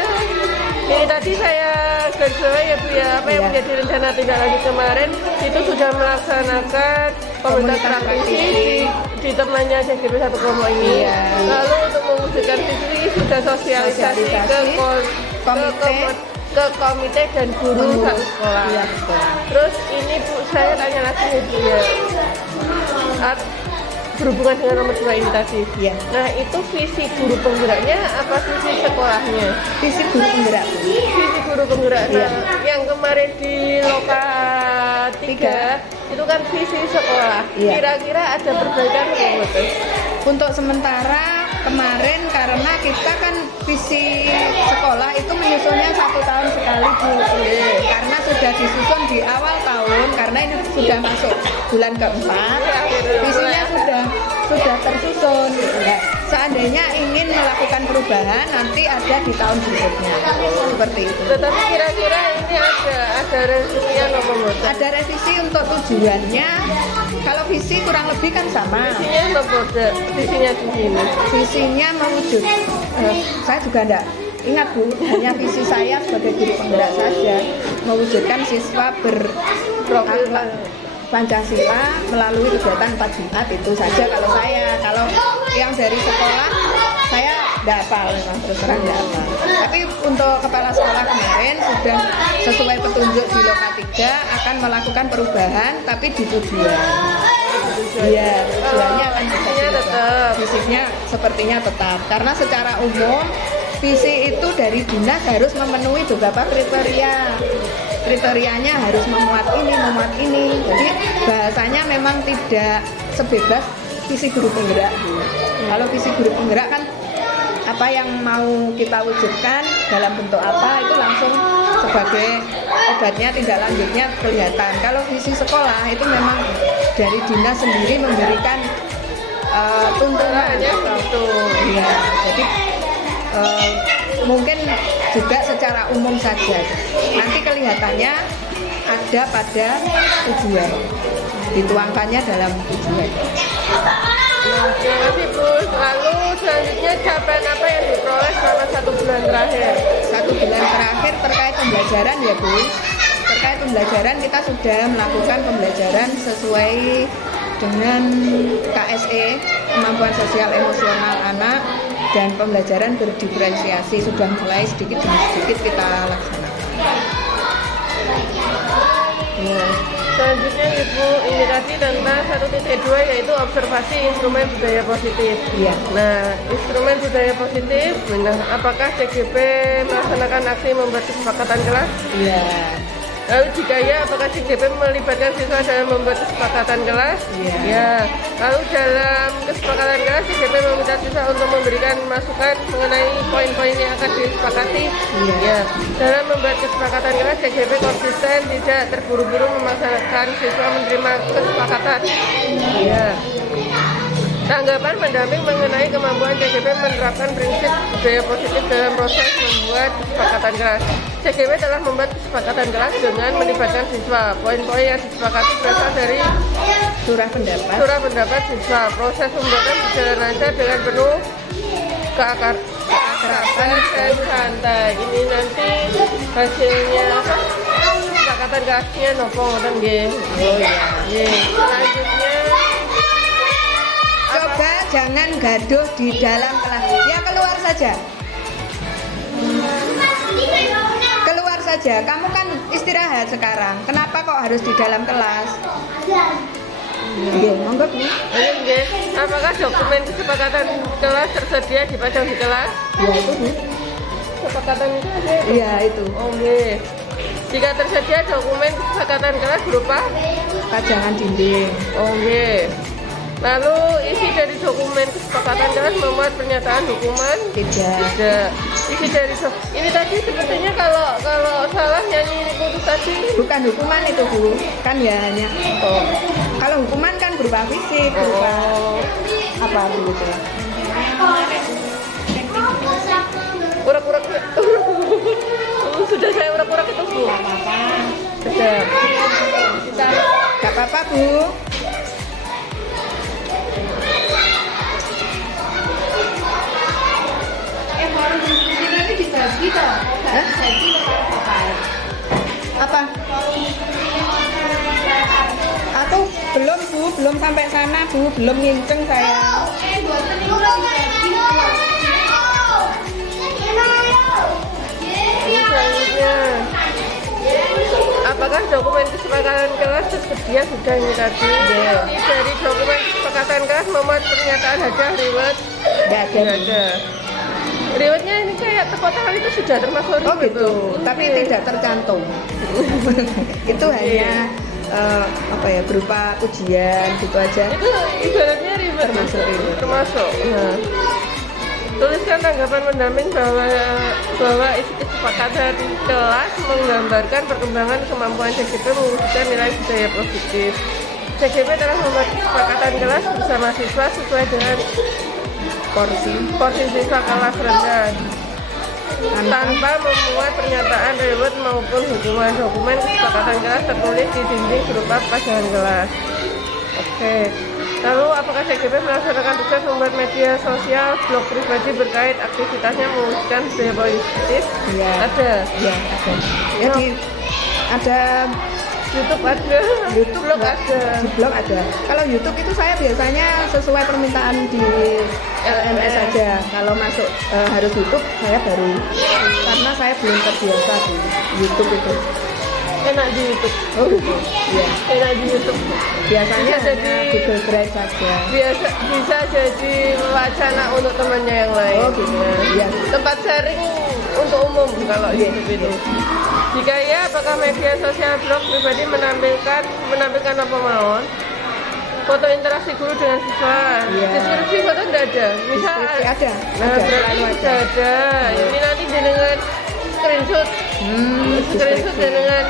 ini tadi saya garis bawahi ya Bu ya, apa yang menjadi rencana tindak lanjut kemarin itu sudah melaksanakan komunitas praktisi di temannya CGP 1 Bromo ini. Lalu untuk mewujudkan visi sudah sosialisasi ke komite dan guru satu sekolah. Terus ini Bu, saya tanya lagi nih Bu ya, berhubungan dengan nomor 2 ini tadi. Nah itu visi guru penggeraknya apa visi sekolahnya? Visi guru penggerak. Visi guru penggerak. Nah, yang kemarin di Loka 3 itu kan visi sekolah. Kira-kira ada perbedaan nggak Bu? Untuk sementara kemarin karena kita kan visi sekolah itu menyusunnya 1 tahun sekali Bu. Karena sudah disusun di awal tahun, karena ini sudah masuk bulan keempat, visinya sudah tersusun. Nah, seandainya ingin melakukan perubahan nanti ada di tahun berikutnya seperti itu. Tetapi kira-kira ini ada revisinya apa Bu? Ada revisi untuk tujuannya. Kalau visi kurang lebih kan sama. Visinya apa Bu? Visinya di sini. Visinya mewujud. Saya juga enggak ingat Bu, hanya visi saya sebagai guru penggerak saja, mewujudkan siswa berakhlak Pancasila melalui kegiatan 4 Jumat itu saja kalau saya. Kalau yang dari sekolah saya enggak hafal, memang terus terang enggak hafal. Tapi untuk kepala sekolah kemarin sudah sesuai petunjuk di Loka 3 akan melakukan perubahan tapi di tujuan. Iya, tujuannya akan tetap. Fisiknya sepertinya tetap. Karena secara umum visi itu dari dinas harus memenuhi beberapa kriteria. Kriterianya harus memuat ini. Jadi bahasanya memang tidak sebebas visi guru penggerak. Kalau visi guru penggerak kan apa yang mau kita wujudkan dalam bentuk apa itu langsung sebagai obatnya, tindak lanjutnya kelihatan. Kalau visi sekolah itu memang dari dinas sendiri memberikan tuntunan gitu. Ya, jadi mungkin juga secara umum saja. Nanti kelihatannya ada pada tujuan, dituangkannya dalam tujuan. Terima kasih Bu. Lalu selanjutnya capaian apa yang diperoleh selama 1 bulan terakhir? 1 bulan terakhir terkait pembelajaran ya Bu. Terkait pembelajaran kita sudah melakukan pembelajaran sesuai dengan KSE, kemampuan sosial emosional anak, dan pembelajaran berdiferensiasi sudah mulai sedikit demi sedikit kita laksanakan. Nah, selanjutnya Ibu ini tadi tentang 1.2 yaitu observasi instrumen budaya positif. Nah, instrumen budaya positif, apakah CGP melaksanakan aksi membuat kesepakatan kelas? Lalu jika ya, apakah CGP melibatkan siswa dalam membuat kesepakatan kelas? Ya. Lalu dalam kesepakatan kelas, CGP meminta siswa untuk memberikan masukan mengenai poin-poin yang akan disepakati. Ya. Dalam membuat kesepakatan kelas, CGP konsisten tidak terburu-buru memaksakan siswa menerima kesepakatan. Ya. Tanggapan pendamping mengenai kemampuan CGP menerapkan prinsip budaya positif dalam proses membuat kesepakatan kelas. CGP telah membuat kesepakatan kelas dengan melibatkan siswa. Poin-poin yang disepakati berasal dari surah pendapat siswa. Proses pembuatan berjalan lancar dengan penuh keakraban dan santai. Ini nanti hasilnya apa? Kesepakatan kelasnya nopo ngoten nggih. Selanjutnya coba jangan gaduh di dalam kelas. Ya keluar saja. Keluar saja. Kamu kan istirahat sekarang. Kenapa kok harus di dalam kelas? Monggo Bu. Apakah dokumen kesepakatan kelas tersedia dipajang di kelas? Ya itu Bu. Kesepakatan itu ada? Iya itu. Jika tersedia dokumen kesepakatan kelas berupa pajangan dinding. Lalu isi dari dokumen kesepakatan kelas memuat pernyataan hukuman? Tidak. Isi dari ini tadi sepertinya kalau salah nyanyi putus tadi. Bukan hukuman itu Bu, kan ya hanya. Kalau hukuman kan berupa fisik, berupa apa begitu. Urak-urak. Sudah saya urak-urak itu Bu. Sudah. Gak apa-apa Bu. Baru diskusi nanti Hah? Apa? Aku belum Bu, belum sampai sana Bu, belum nginceng saya. Selanjutnya, apakah dokumen kesepakatan kelas tersedia sudah ini tadi? Dari dokumen kesepakatan kelas memuat pernyataan hadiah reward. Nggak ada. Tidak ada. Rewardnya ini kayak tepuk tangan itu sudah termasuk Oh reward gitu, loh. tapi Oke. tidak tercantum. Itu hanya apa ya, berupa ujian gitu aja. Itu ibaratnya reward. Termasuk reward. Termasuk. Nah. Tuliskan tanggapan pendamping bahwa isi kesepakatan kelas menggambarkan perkembangan kemampuan CGP mewujudkan nilai budaya positif. CGP telah membuat kesepakatan kelas bersama siswa sesuai dengan porsi siswa kelas rendah tanpa memuat pernyataan reward maupun hukuman. Dokumen kesepakatan kelas tertulis di dinding berupa pajangan kelas. Oke. Lalu apakah CGP melaksanakan tugas membuat media sosial blog pribadi berkait aktivitasnya mewujudkan budaya positif? Iya. Ada. Ya, ada. Jadi ada YouTube ada. YouTube blog enggak? ada. Di blog ada. Kalau YouTube itu saya biasanya sesuai permintaan di LMS saja. Kalau masuk harus YouTube saya baru, karena saya belum terbiasa di YouTube itu. Enak di YouTube. Oh gitu. Iya. Enak di YouTube. Biasanya Bisa hanya jadi- Google Drive saja. Bisa jadi wacana untuk temannya yang lain. Oh gitu. Iya. Tempat sharing untuk umum kalau Iya. YouTube itu. Jika ya, apakah media sosial blog pribadi menampilkan apa mawon? Foto interaksi guru dengan siswa. Iya. Deskripsi foto tidak ada. Misal Deskripsi ada. Nah, Ada, berarti selalu ada. sudah ada. Ini nanti dengan screenshot Deskripsi. dengan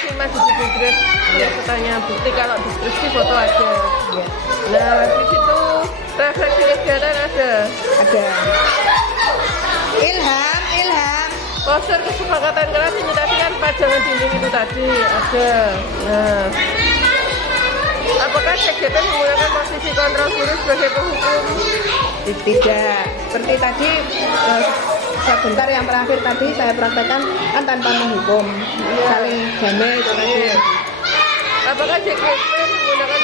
simak di Google Drive. Ya, katanya bukti kalau deskripsi foto ada. Iya. Nah, di situ refleksi kegiatan ada. Ada. Ilham. Poster kesepakatan kelas ini tadi kan pajangan dinding itu tadi ada. Nah, apakah CGP menggunakan posisi kontrol guru sebagai penghukum? Tidak. Seperti tadi sebentar yang terakhir tadi saya praktekkan kan tanpa menghukum, saling damai itu tadi. Apakah CGP menggunakan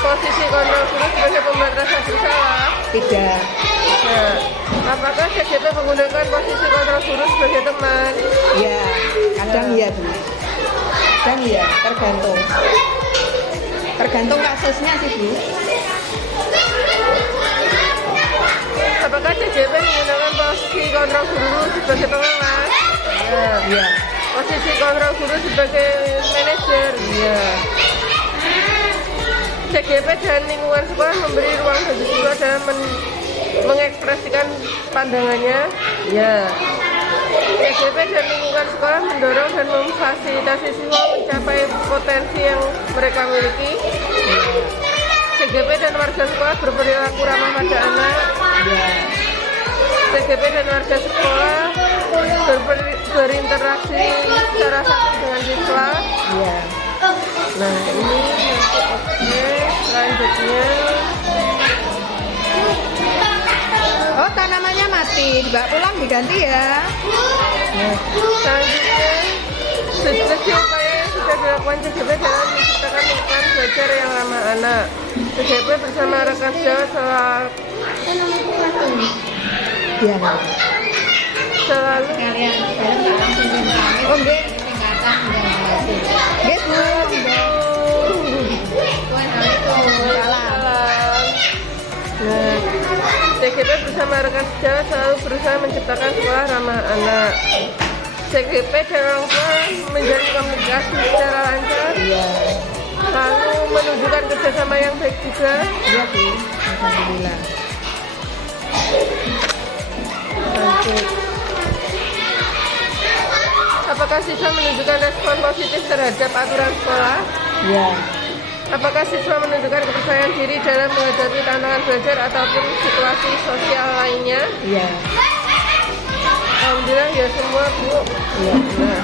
posisi kontrol guru sebagai pembatas hasil salah? Tidak. Nah, apakah CGP menggunakan posisi kontrol guru sebagai teman? Ya, kadang iya Bu. Kadang iya, tergantung. Tergantung kasusnya sih Bu. Apakah CGP menggunakan posisi kontrol guru sebagai pengawas? Ya. Iya. Posisi kontrol guru sebagai manajer? Iya. CGP dan lingkungan sekolah memberi ruang bagi siswa dalam mengekspresikan pandangannya? Ya. CGP dan lingkungan sekolah mendorong dan memfasilitasi siswa mencapai potensi yang mereka miliki? CGP dan warga sekolah berperilaku ramah pada anak? Ya. CGP dan warga sekolah berinteraksi secara satu dengan siswa. Iya. Nah, ini oke. Selanjutnya, Oh, tanamannya mati, dibawa pulang diganti ya. nah, selanjutnya sugesti upaya yang sudah dilakukan CGP dalam menciptakan lingkungan belajar yang ramah anak. CGP bersama rekan sejawat Iya. selalu Oh, nggih. Nggih, Bu. Salam. Nah, CGP bersama rekan sejawat selalu berusaha menciptakan sekolah ramah anak. CGP dan orang tua menjalin komunikasi secara lancar, Iya. lalu menunjukkan kerjasama yang baik juga. Iya, Bu. Alhamdulillah. Lanjut. Apakah siswa menunjukkan respon positif terhadap aturan sekolah? Iya. Apakah siswa menunjukkan kepercayaan diri dalam menghadapi tantangan belajar ataupun situasi sosial lainnya? Iya. Alhamdulillah ya semua, Bu. Iya. Nah,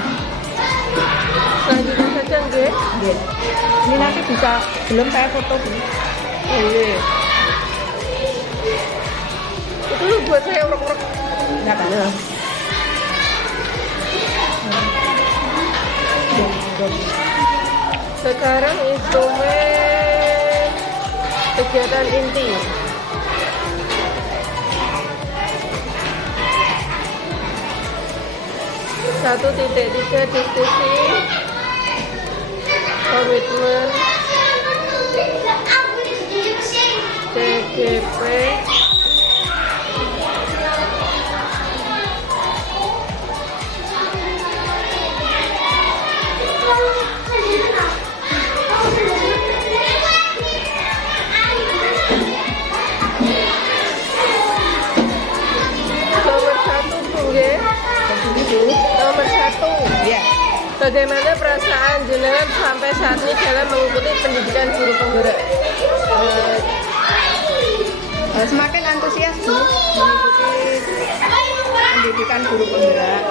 selanjutnya saja, nggih. Nggih. Ini nanti bisa belum saya foto, Bu. Iya. Itu lu buat saya urek-urek. Enggak kan? Sekarang instrumen kegiatan inti. 1.3 diskusi komitmen TGP nomor 1 Bu nggih. Nomor 1 Ya. bagaimana perasaan jenengan sampai saat ini dalam mengikuti pendidikan guru penggerak? Semakin antusias Bu mengikuti pendidikan guru penggerak.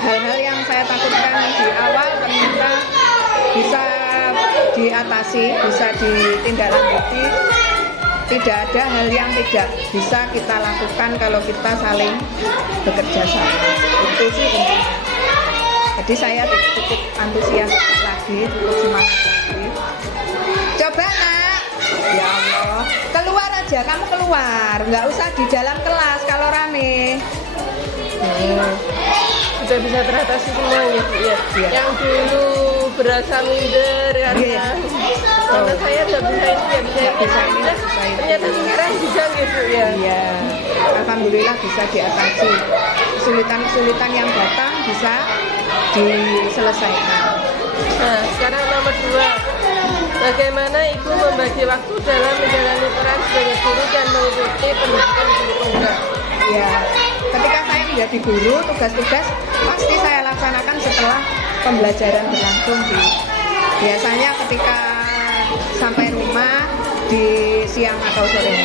Hal-hal yang saya takutkan di awal ternyata bisa diatasi, bisa ditindaklanjuti. Tidak ada hal yang tidak bisa kita lakukan kalau kita saling bekerja sama. Itu sih intinya. Jadi saya cukup antusias lagi, cukup semangat lagi. Coba nak, ya Allah, keluar aja, kamu keluar, nggak usah di dalam kelas kalau rame. Sudah bisa teratasi semua ya Bu ya? Iya. Yang dulu berasa minder Iya. karena saya nggak bisa ini, nggak bisa ini, Bisa ini, Nah, bisa itu. ternyata sekarang bisa gitu ya. Iya, alhamdulillah bisa diatasi. Kesulitan-kesulitan yang datang bisa diselesaikan. Nah, sekarang nomor 2. Bagaimana Ibu membagi waktu dalam menjalani peran sebagai guru dan mengikuti pendidikan guru penggerak? Ya, ketika saya menjadi guru, tugas-tugas pasti saya laksanakan setelah pembelajaran berlangsung di biasanya ketika sampai rumah di siang atau sore.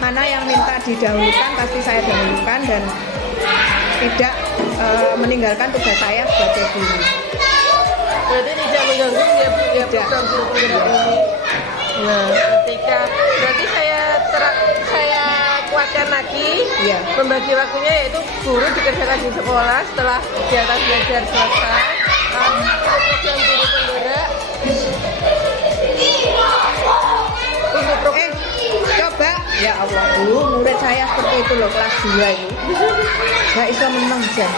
Mana yang minta didahulukan pasti saya dahulukan dan tidak meninggalkan tugas saya sebagai guru. Berarti tidak mengganggu ya Bu ya Tidak. program guru penggerak ini. Nah, ketika berarti saya kuatkan lagi Iya. membagi waktunya, yaitu guru dikerjakan di sekolah setelah kegiatan belajar selesai. Untuk program guru penggerak untuk program Coba, ya Allah Bu, murid saya seperti itu loh, kelas 2 ini. Nggak bisa menang jam.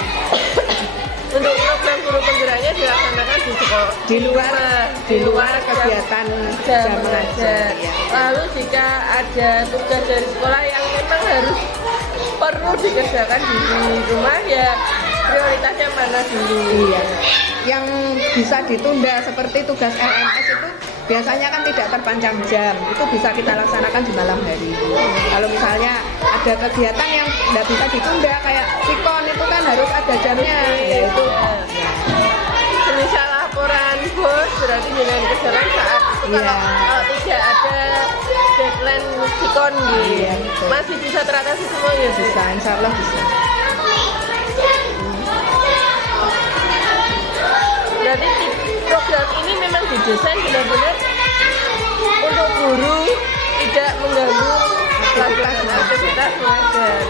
untuk program guru penggeraknya dilaksanakan di sekolah Di luar kegiatan jam jam mengajar. mengajar. Ya. Lalu jika ada tugas dari sekolah yang memang harus perlu dikerjakan di rumah, ya prioritasnya mana dulu? Iya. Yang bisa ditunda seperti tugas LMS itu biasanya kan tidak terpanjang jam, itu bisa kita laksanakan di malam hari. Kalau misalnya ada kegiatan yang tidak bisa ditunda kayak sikon itu kan harus ada jamnya, yaitu Semisal laporan bos berarti jangan kerjakan saat itu. Iya. Kalau tidak ada deadline sikon gitu, Iya, betul. masih bisa teratasi semuanya Bu? bisa, insya Allah bisa. Berarti program ini memang didesain benar-benar untuk guru tidak mengganggu pelaksanaan aktivitas mengajar.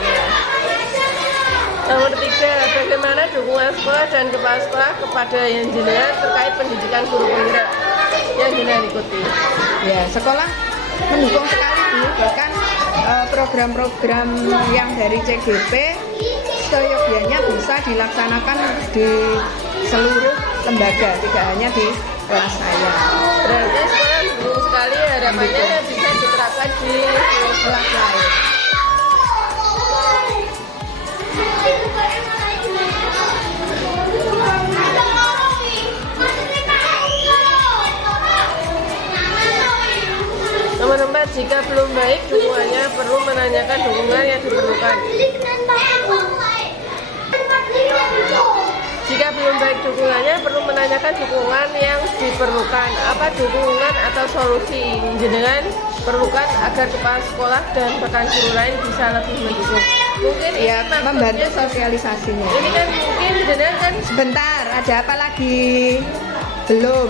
Nomor 3, bagaimana dukungan sekolah dan kepala sekolah kepada yang jenengan terkait pendidikan guru penggerak yang jenengan ikuti? Ya, sekolah mendukung sekali Bu, bahkan program-program yang dari CGP seyogyanya bisa dilaksanakan di seluruh lembaga, tidak hanya di kelas saya. Berarti sekolah mendukung sekali, harapannya bisa diterapkan di seluruh Kelas lain. Nomor 4, jika belum baik dukungannya perlu menanyakan dukungan yang diperlukan. Jika belum baik dukungannya perlu menanyakan dukungan yang diperlukan. Apa dukungan atau solusi jenengan perlukan agar kepala sekolah dan rekan guru lain bisa lebih mendukung? Mungkin ini Ya, maksudnya- membantu sosialisasinya. Ini kan mungkin jenengan kan Sebentar, ada apa lagi? Belum.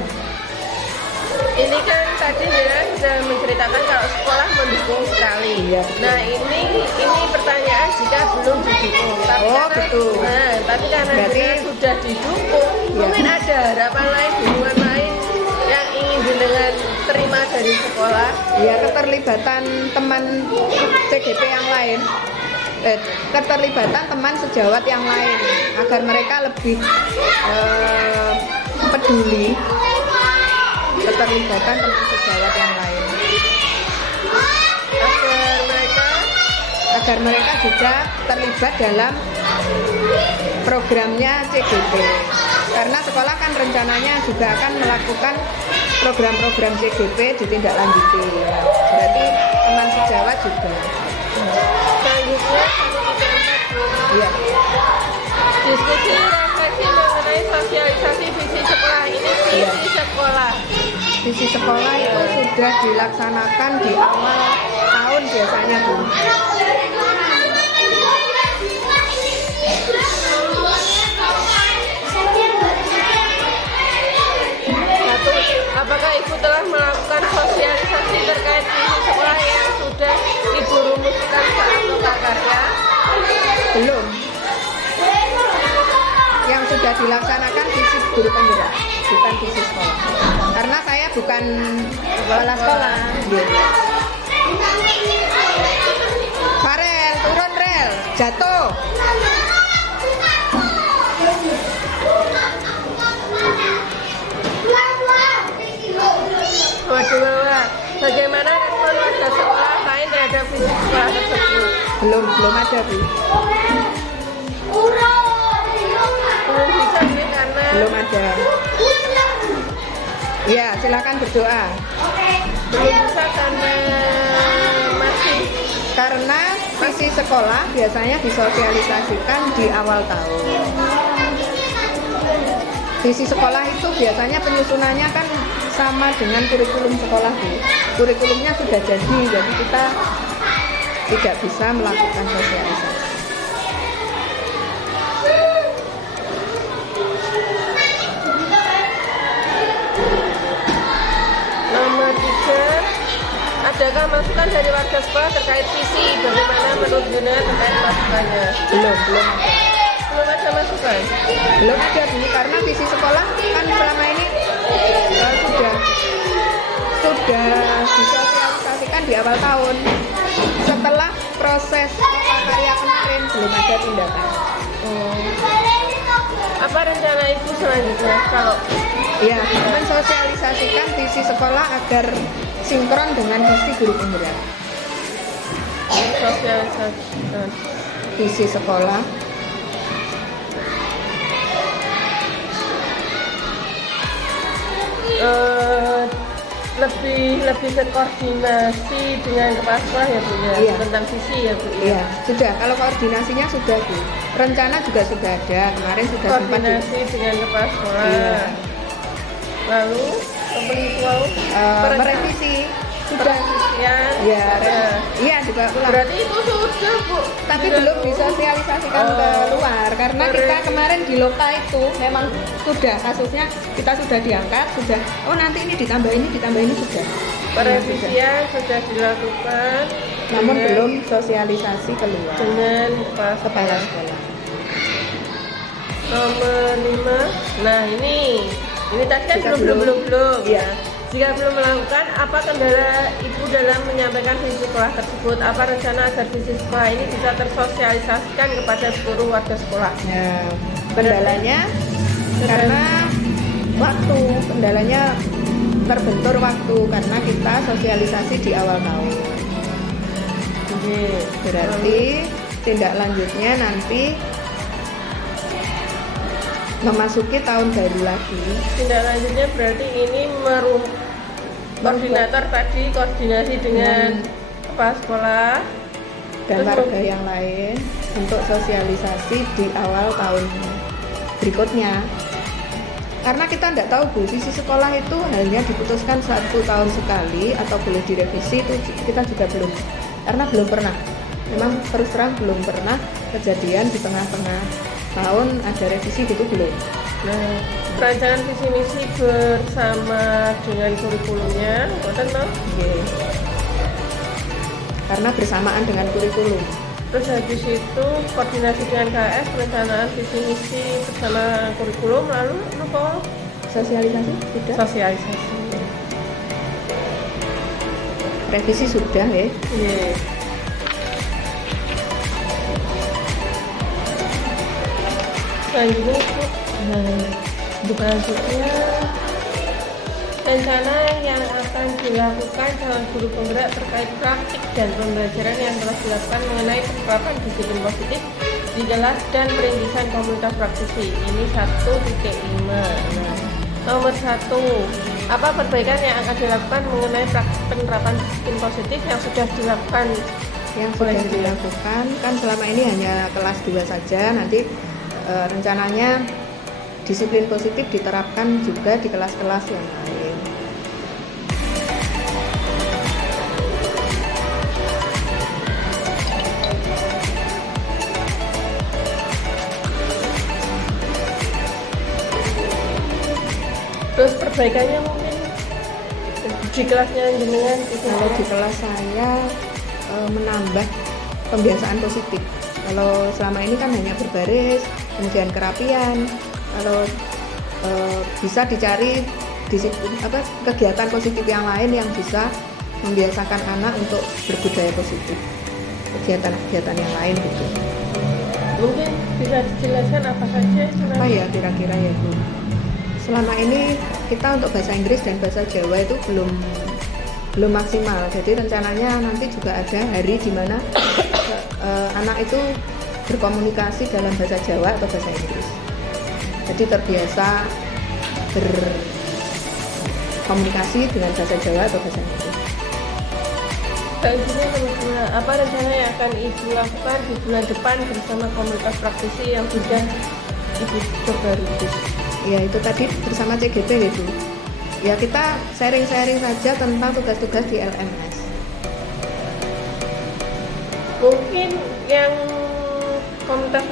Ini kan tadi ya sudah menceritakan kalau sekolah mendukung sekali. Iya. Nah ini pertanyaan jika belum didukung. Tapi Oh, karena, betul. Nah, tapi karena Berarti- kita sudah didukung, Iya. mungkin ada harapan lain, dukungan lain yang ingin jenengan terima dari sekolah. Ya, keterlibatan teman CGP yang lain, keterlibatan teman sejawat yang lain agar mereka lebih peduli, keterlibatan teman sejawat yang lain agar mereka juga terlibat dalam programnya CGP, karena sekolah kan rencananya juga akan melakukan program-program CGP ditindaklanjuti. Berarti teman sejawat juga. Selanjutnya kami ditempat Iya. diskusi refleksi mengenai sosialisasi visi sekolah. Ini Iya. visi sekolah. Visi sekolah itu sudah dilaksanakan di awal tahun biasanya, Bu. Satu, apakah Ibu telah melakukan sosialisasi terkait visi sekolah yang sudah Ibu rumuskan saat prakarya? Belum. Yang sudah dilaksanakan visi guru penggerak, bukan visi sekolah. Karena saya bukan kepala sekolah. Iya. Farel, turun rel, jatuh. Waduh, bagaimana respon warga sekolah lain terhadap visi sekolah tersebut? Belum ada, Bu. Belum bisa ini karena Belum ada. Ya, silakan berdoa. belum bisa karena masih Karena visi sekolah biasanya disosialisasikan di awal tahun. Visi sekolah itu biasanya penyusunannya kan sama dengan kurikulum sekolah, Bu. Kurikulumnya sudah jadi kita tidak bisa melakukan sosialisasi. nomor 3, adakah masukan dari warga sekolah terkait visi? Bagaimana menurut jenengan terkait masukannya? Belum ada. Belum ada masukan. Belum ada, Bu, karena visi sekolah kan selama ini sudah disosialisasikan di awal tahun. Setelah proses prakarya kemarin belum ada tindakan. Apa rencana Ibu selanjutnya kalau Ya, mensosialisasikan visi sekolah agar sinkron dengan visi guru penggerak. sosialisasikan? Visi sekolah Lebih ke koordinasi dengan kepala sekolah ya Bu ya, Iya. tentang visi ya Bu ya sudah. Kalau koordinasinya sudah, Bu. Rencana juga sudah ada. Kemarin sudah sempat Koordinasi dengan kepala sekolah. Iya. Lalu pemberitahu merevisi sudah. perevisian. Ya, Nah, iya juga ulang. berarti itu sudah Bu. Tapi Sudah, belum Bu. disosialisasikan ke luar karena kita kemarin di Loka itu memang sudah kasusnya, kita sudah diangkat, sudah nanti ini ditambah ini sudah. Perevisian sudah dilakukan, Namun dengan- belum sosialisasi keluar dengan kepala kepala sekolah. sekolah. Nomor 5. Nah, ini tadi kan Jika belum. Iya. Jika belum melakukan, apa kendala Ibu dalam menyampaikan visi sekolah tersebut? Apa rencana agar visi sekolah ini bisa tersosialisasikan kepada seluruh warga sekolah? Nah, kendalanya karena waktu, kendalanya terbentur waktu karena kita sosialisasi di awal tahun. Oke, Berarti tindak lanjutnya nanti memasuki tahun baru lagi. tindak lanjutnya berarti ini koordinator tadi koordinasi dengan kepala sekolah Dan Terus warga yang lain untuk sosialisasi di awal tahun berikutnya. Karena kita tidak tahu, Bu, visi sekolah itu hanya diputuskan 1 tahun sekali atau boleh direvisi, itu kita juga belum, karena belum pernah. Memang terus terang belum pernah kejadian di tengah-tengah tahun ada revisi gitu, belum. Nah, perancangan visi misi bersama dengan kurikulumnya, boten no? Nggih. Karena bersamaan dengan kurikulum. Terus habis itu koordinasi dengan KS, perencanaan visi misi bersama kurikulum, lalu apa? Sosialisasi sudah. Sosialisasi. Revisi sudah ya. Iya. Selanjutnya itu, selanjutnya rencana yang akan dilakukan calon guru penggerak terkait praktik dan pembelajaran yang telah dilakukan mengenai penerapan disiplin positif di kelas dan perintisan komunitas praktisi. Ini 1.5. Nah, nomor 1, apa perbaikan yang akan dilakukan mengenai penerapan disiplin positif yang sudah dilakukan? Yang sudah dilakukan kan selama ini hanya kelas 2 saja, nanti rencananya disiplin positif diterapkan juga di kelas-kelas yang lain. Terus perbaikannya mungkin di kelasnya jenengan itu Kalau di kelas saya menambah pembiasaan positif. Kalau selama ini kan hanya berbaris, kemudian kerapian. Kalau bisa dicari kegiatan positif yang lain yang bisa membiasakan anak untuk berbudaya positif. Kegiatan-kegiatan yang lain gitu. mungkin bisa dijelaskan apa saja itu Apa ya kira-kira ya Bu? Selama ini kita untuk bahasa Inggris dan bahasa Jawa itu belum maksimal. Jadi rencananya nanti juga ada hari di mana anak itu berkomunikasi dalam bahasa Jawa atau bahasa Inggris. Jadi terbiasa berkomunikasi dengan bahasa Jawa atau bahasa Inggris. Selanjutnya teman-teman, apa rencana yang akan Ibu lakukan di bulan depan bersama komunitas praktisi yang sudah Ibu coba rintis? Ya itu tadi bersama CGP ya Bu. Ya kita sharing-sharing saja tentang tugas-tugas di LMS. Mungkin yang komunitas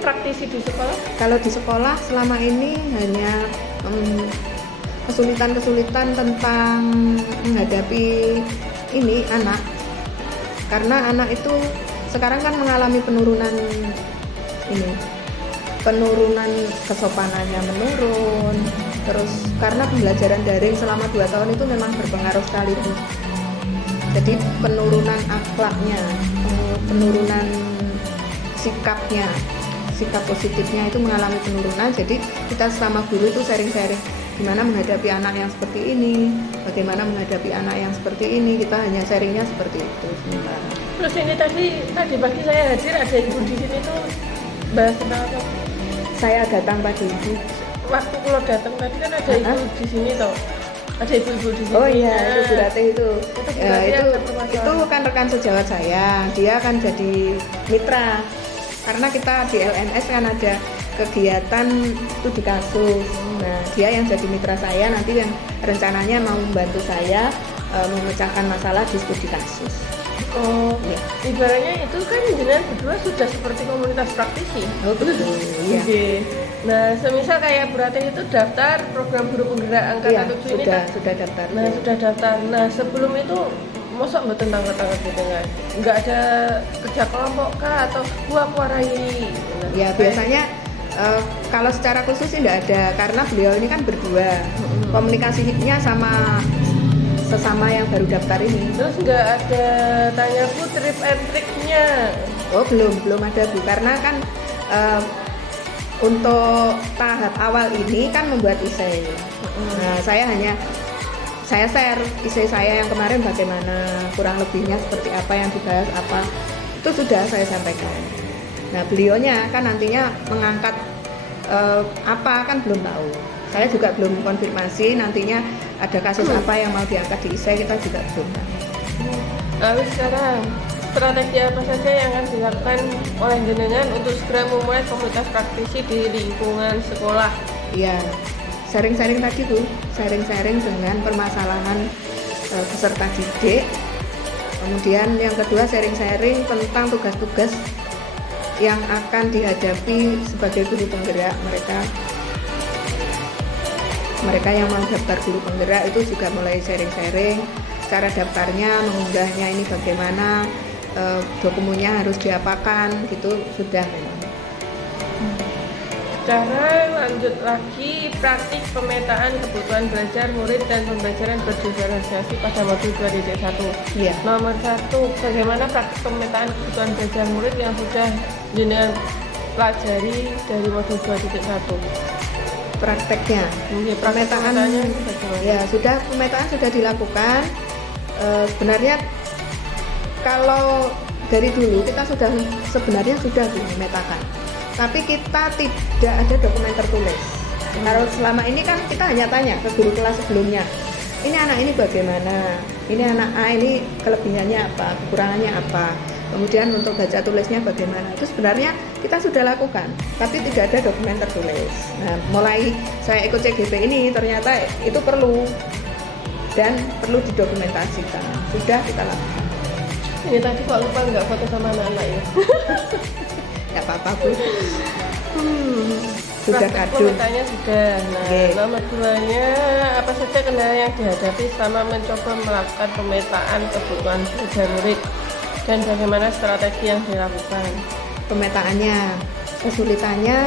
praktisi di sekolah? Kalau di sekolah selama ini hanya kesulitan-kesulitan tentang menghadapi ini anak, karena anak itu sekarang kan mengalami penurunan kesopanannya menurun, terus karena pembelajaran daring selama 2 tahun itu memang berpengaruh sekali Bu. Jadi penurunan akhlaknya, penurunan sikapnya, sikap positifnya itu mengalami penurunan. Jadi kita sama guru itu sharing-sharing gimana menghadapi anak yang seperti ini, bagaimana menghadapi anak yang seperti ini. Kita hanya sharingnya seperti itu sementara. Terus ini tadi pagi saya hadir, ada Ibu di sini tuh bahas tentang apa? Saya datang pagi Ibu. Waktu kalau datang tadi kan ada Ibu di sini toh. Ada ibu-ibu di sini. Oh iya, itu Bu Ratih itu. Itu Bu Ya, Ratih itu yang bermasalah. kan rekan sejawat saya. Dia akan jadi mitra. Karena kita di LMS kan ada kegiatan studi kasus. Nah, dia yang jadi mitra saya nanti yang rencananya mau membantu saya memecahkan masalah di studi kasus. Oh, Ya. ibaratnya itu kan jenengan berdua sudah seperti komunitas praktisi. Oh betul. Iya. Oke. Nah, semisal kayak Bu Ratih itu daftar program guru penggerak Iya, angkatan 7 ini sudah daftar. Nah, sudah daftar. Nah, sebelum itu mosok mbak tanggal-tanggal gitu kan? Nggak ada kerja kelompok kah atau aku warai? Nah, Ya biasanya kalau secara khusus sih tidak ada, karena beliau ini kan berdua. Komunikasinya sama sesama yang baru daftar ini. Terus nggak ada tanya Bu trip and triknya? Oh belum ada Bu, karena kan untuk tahap awal ini kan membuat esai. Nah saya share esai saya yang kemarin bagaimana, kurang lebihnya seperti apa yang dibahas apa, itu sudah saya sampaikan. Nah beliaunya kan nantinya mengangkat apa kan belum tahu. Saya juga belum konfirmasi nantinya ada kasus apa yang mau diangkat di esai, kita juga belum tahu. Lalu sekarang strategi apa saja yang akan dilakukan oleh jenengan untuk segera memulai komunitas praktisi di lingkungan sekolah? Iya, sharing-sharing tadi Bu, sharing-sharing dengan permasalahan peserta didik. Kemudian yang kedua sharing-sharing tentang tugas-tugas yang akan dihadapi sebagai guru penggerak mereka Mereka yang mau daftar guru penggerak itu juga mulai sharing-sharing cara daftarnya, mengunggahnya ini bagaimana, dokumennya harus diapakan gitu, sudah memang. Sekarang lanjut lagi praktik pemetaan kebutuhan belajar murid dan pembelajaran berdiferensiasi pada modul 2.1. Iya. Nomor 1, bagaimana praktik pemetaan kebutuhan belajar murid yang sudah jenengan pelajari dari modul 2.1? Prakteknya, Pemetaan ya sudah, pemetaan sudah dilakukan. Sebenarnya kalau dari dulu kita sebenarnya sudah memetakan, tapi kita tidak ada dokumen tertulis. Kalau selama ini kan kita hanya tanya ke guru kelas sebelumnya, ini anak ini bagaimana, ini anak A ini kelebihannya apa, kekurangannya apa, kemudian untuk baca tulisnya bagaimana. Itu sebenarnya kita sudah lakukan, tapi tidak ada dokumen tertulis. Nah, mulai saya ikut CGP ini ternyata itu perlu dan perlu didokumentasikan. Sudah kita lakukan. Ini tadi kok lupa nggak foto sama anak-anak ya? Ya apa-apa Bu. Sudah Praktek kado. pemetanya sudah. Nah, Oke. nomor 2-nya apa saja kendala yang dihadapi selama mencoba melakukan pemetaan kebutuhan belajar murid dan bagaimana strategi yang dilakukan? Pemetaannya, kesulitannya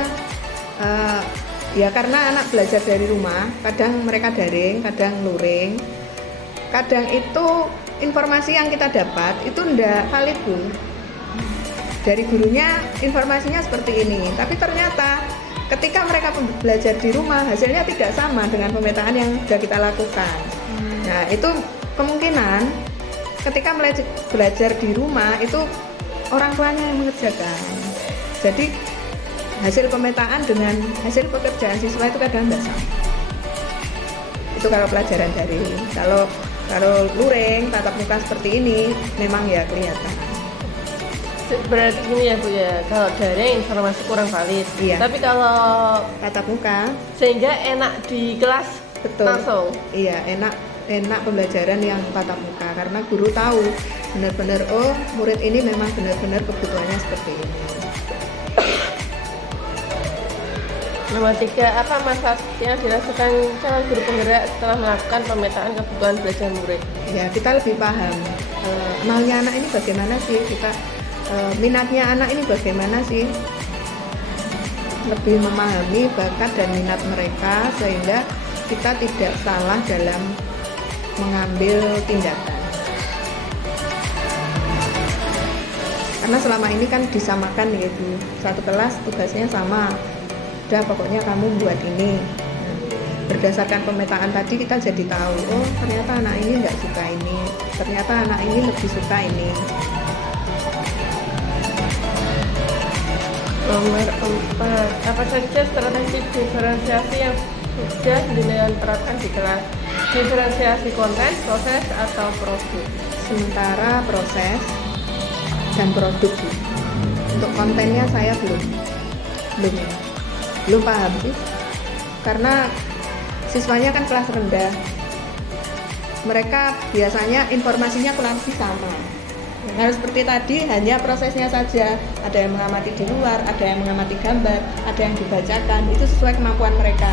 ya karena anak belajar dari rumah, kadang mereka daring, kadang luring, kadang itu informasi yang kita dapat itu tidak valid Bu. Dari gurunya informasinya seperti ini, tapi ternyata ketika mereka belajar di rumah hasilnya tidak sama dengan pemetaan yang sudah kita lakukan. Nah itu kemungkinan ketika belajar di rumah itu orang tuanya yang mengerjakan. Jadi hasil pemetaan dengan hasil pekerjaan siswa itu kadang tidak sama. Itu kalau pelajaran daring. Kalau luring tatap muka seperti ini memang ya kelihatan. Berarti gini ya Bu ya, kalau daring informasi kurang valid. Iya. Tapi kalau Tatap muka sehingga enak di kelas betul. langsung. Iya, enak pembelajaran yang tatap muka karena guru tahu benar-benar oh murid ini memang benar-benar kebutuhannya seperti ini. Nomor 3, apa manfaat yang dirasakan calon guru penggerak setelah melakukan pemetaan kebutuhan belajar murid? Ya kita lebih paham maunya anak ini bagaimana sih, kita minatnya anak ini bagaimana sih, lebih memahami bakat dan minat mereka sehingga kita tidak salah dalam mengambil tindakan. Karena selama ini kan disamakan gitu, satu kelas tugasnya sama, udah pokoknya kamu buat ini. Nah, berdasarkan pemetaan tadi kita jadi tahu, oh ternyata anak ini nggak suka ini, ternyata anak ini lebih suka ini. Nomor 4, apa saja strategi diferensiasi yang sudah diterapkan di kelas? Diferensiasi konten, proses, atau produk? Sementara proses dan produk. Untuk kontennya saya belum paham sih. Karena siswanya kan kelas rendah. Mereka biasanya informasinya kurang lebih sama. Harus seperti tadi, hanya prosesnya saja. Ada yang mengamati di luar, ada yang mengamati gambar, ada yang dibacakan. Itu sesuai kemampuan mereka.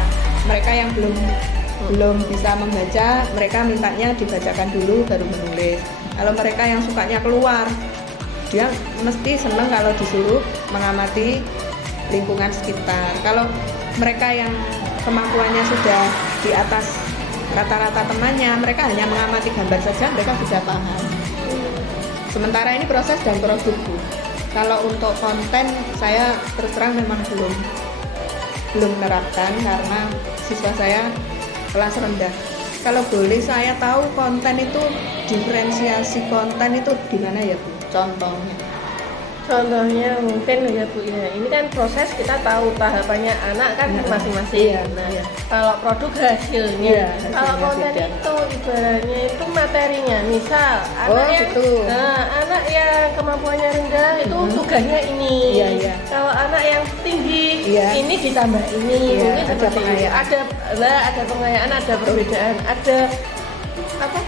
Mereka yang belum bisa membaca, mereka mintanya dibacakan dulu baru menulis. Kalau mereka yang sukanya keluar, dia mesti senang kalau disuruh mengamati lingkungan sekitar. Kalau mereka yang kemampuannya sudah di atas rata-rata temannya, mereka hanya mengamati gambar saja, mereka sudah paham. Sementara ini proses dan produk. Kalau untuk konten saya terus terang memang belum menerapkan karena siswa saya kelas rendah. Kalau boleh saya tahu konten itu, diferensiasi konten itu di mana ya Bu? Contohnya mungkin ya Bu ya, ini kan proses kita tahu tahapannya anak kan masing-masing. Iya, Nah, iya. kalau produk hasilnya, Iya, hasilnya kalau konten beda. itu ibaratnya itu materinya. Misal anak gitu. anak yang kemampuannya rendah itu tugasnya ini. Iya, iya. Kalau anak yang tinggi Iya. ini ditambah ini. Iya, Mungkin ada seperti itu. pengayaan. Ada pengayaan, ada perbedaan, ada apa?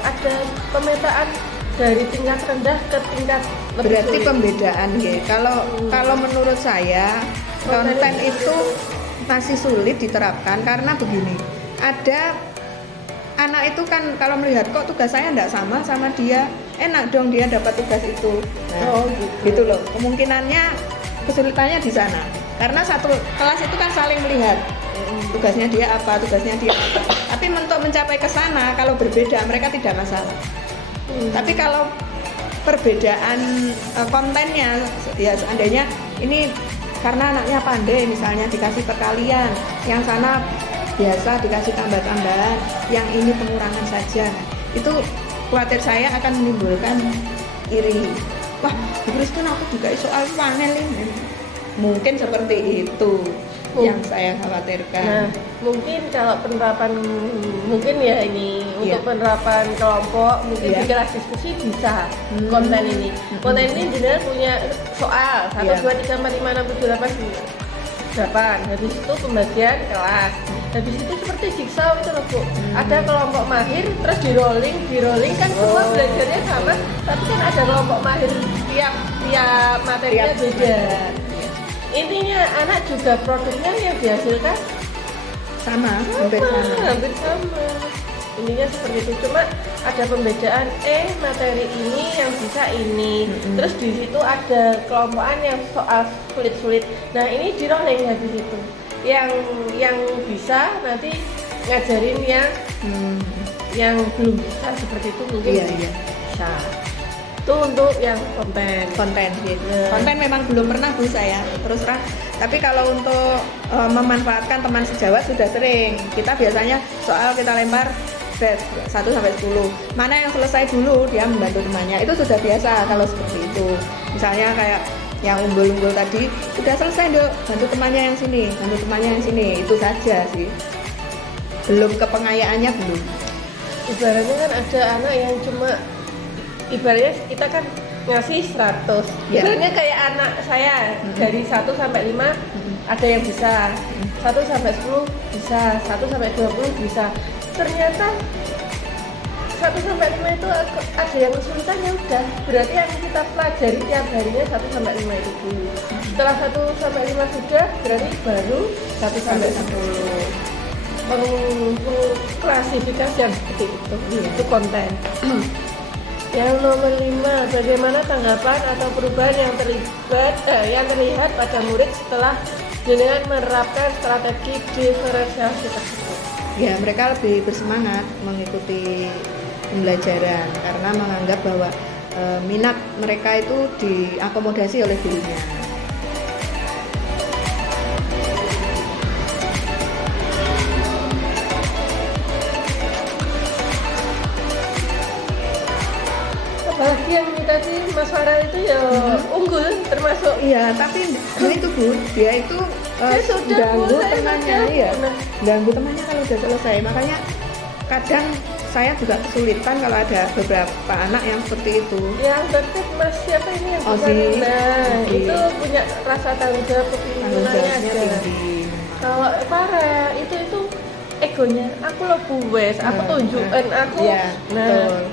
Ada pemetaan dari tingkat rendah ke tingkat lebih Berarti sulit. pembedaan ya. Kalau menurut saya konten itu masih sulit diterapkan karena begini, ada anak itu kan kalau melihat kok tugas saya enggak sama dia, enak dong dia dapat tugas itu. Nah, gitu loh. Kemungkinannya kesulitannya di sana. Karena satu kelas itu kan saling melihat tugasnya dia apa. Tapi untuk mencapai ke sana kalau berbeda mereka tidak masalah. Tapi kalau perbedaan kontennya ya seandainya ini karena anaknya pandai misalnya dikasih perkalian, yang sana biasa dikasih tambah-tambahan, yang ini pengurangan saja. Itu khawatir saya akan menimbulkan iri. Wah, Bu Kristen aku juga soal panel ini. Mungkin seperti itu yang saya khawatirkan. Nah, mungkin kalau penerapan mungkin ya ini untuk penerapan kelompok mungkin di kelas diskusi bisa konten ini. Konten ini jelas punya soal 1 2 3 4 5 6 7 8 9. Habis itu pembagian kelas. Habis itu seperti jigsaw itu loh Bu. Ada kelompok mahir terus di rolling kan semua belajarnya sama, tapi kan ada kelompok mahir tiap materinya beda. Intinya anak juga produknya yang dihasilkan sama. Hampir sama. Intinya seperti itu, cuma ada pembedaan materi ini yang bisa ini. Terus di situ ada kelompokan yang soal sulit-sulit. Nah, ini di rolling habis itu. Yang bisa nanti ngajarin yang belum bisa seperti itu mungkin bisa. Itu untuk yang konten gitu. Konten memang belum pernah Bu saya terus terang. Tapi kalau untuk memanfaatkan teman sejawat sudah sering. Kita biasanya soal kita lempar 1 sampai 10. Mana yang selesai dulu dia membantu temannya. Itu sudah biasa kalau seperti itu. Misalnya kayak yang unggul-unggul tadi udah selesai Dok, bantu temannya yang sini, itu saja sih. Belum ke pengayaannya belum. Ibaratnya kan ada anak yang cuma ibaratnya kita kan ngasih 100. Ibaratnya kayak anak saya dari 1 sampai 5 ada yang bisa, 1 sampai 10 bisa, 1 sampai 20 bisa. Ternyata 1 sampai 5 itu ada yang kesulitan, ya udah. Berarti yang kita pelajari tiap harinya 1 sampai 5 itu dulu. Setelah 1 sampai 5 sudah, berarti baru 1 sampai 10. Klasifikasian seperti itu. Itu konten. Yang nomor 5, bagaimana tanggapan atau perubahan yang terlihat pada murid setelah dengan menerapkan strategi diferensiasi tersebut? Ya, mereka lebih bersemangat mengikuti pembelajaran karena menganggap bahwa minat mereka itu diakomodasi oleh gurunya. Apalagi yang tadi Mas Farel itu ya unggul termasuk. Iya, tapi itu Bu, dia itu ganggu temannya, ganggu temannya kalau udah selesai. Makanya kadang saya juga kesulitan kalau ada beberapa anak yang seperti itu. Yang tertib Mas siapa ini yang itu punya rasa tanggung jawab kepemimpinannya ada. Kalau Farel itu egonya, aku lo buwes, aku tunjukkan aku. Betul.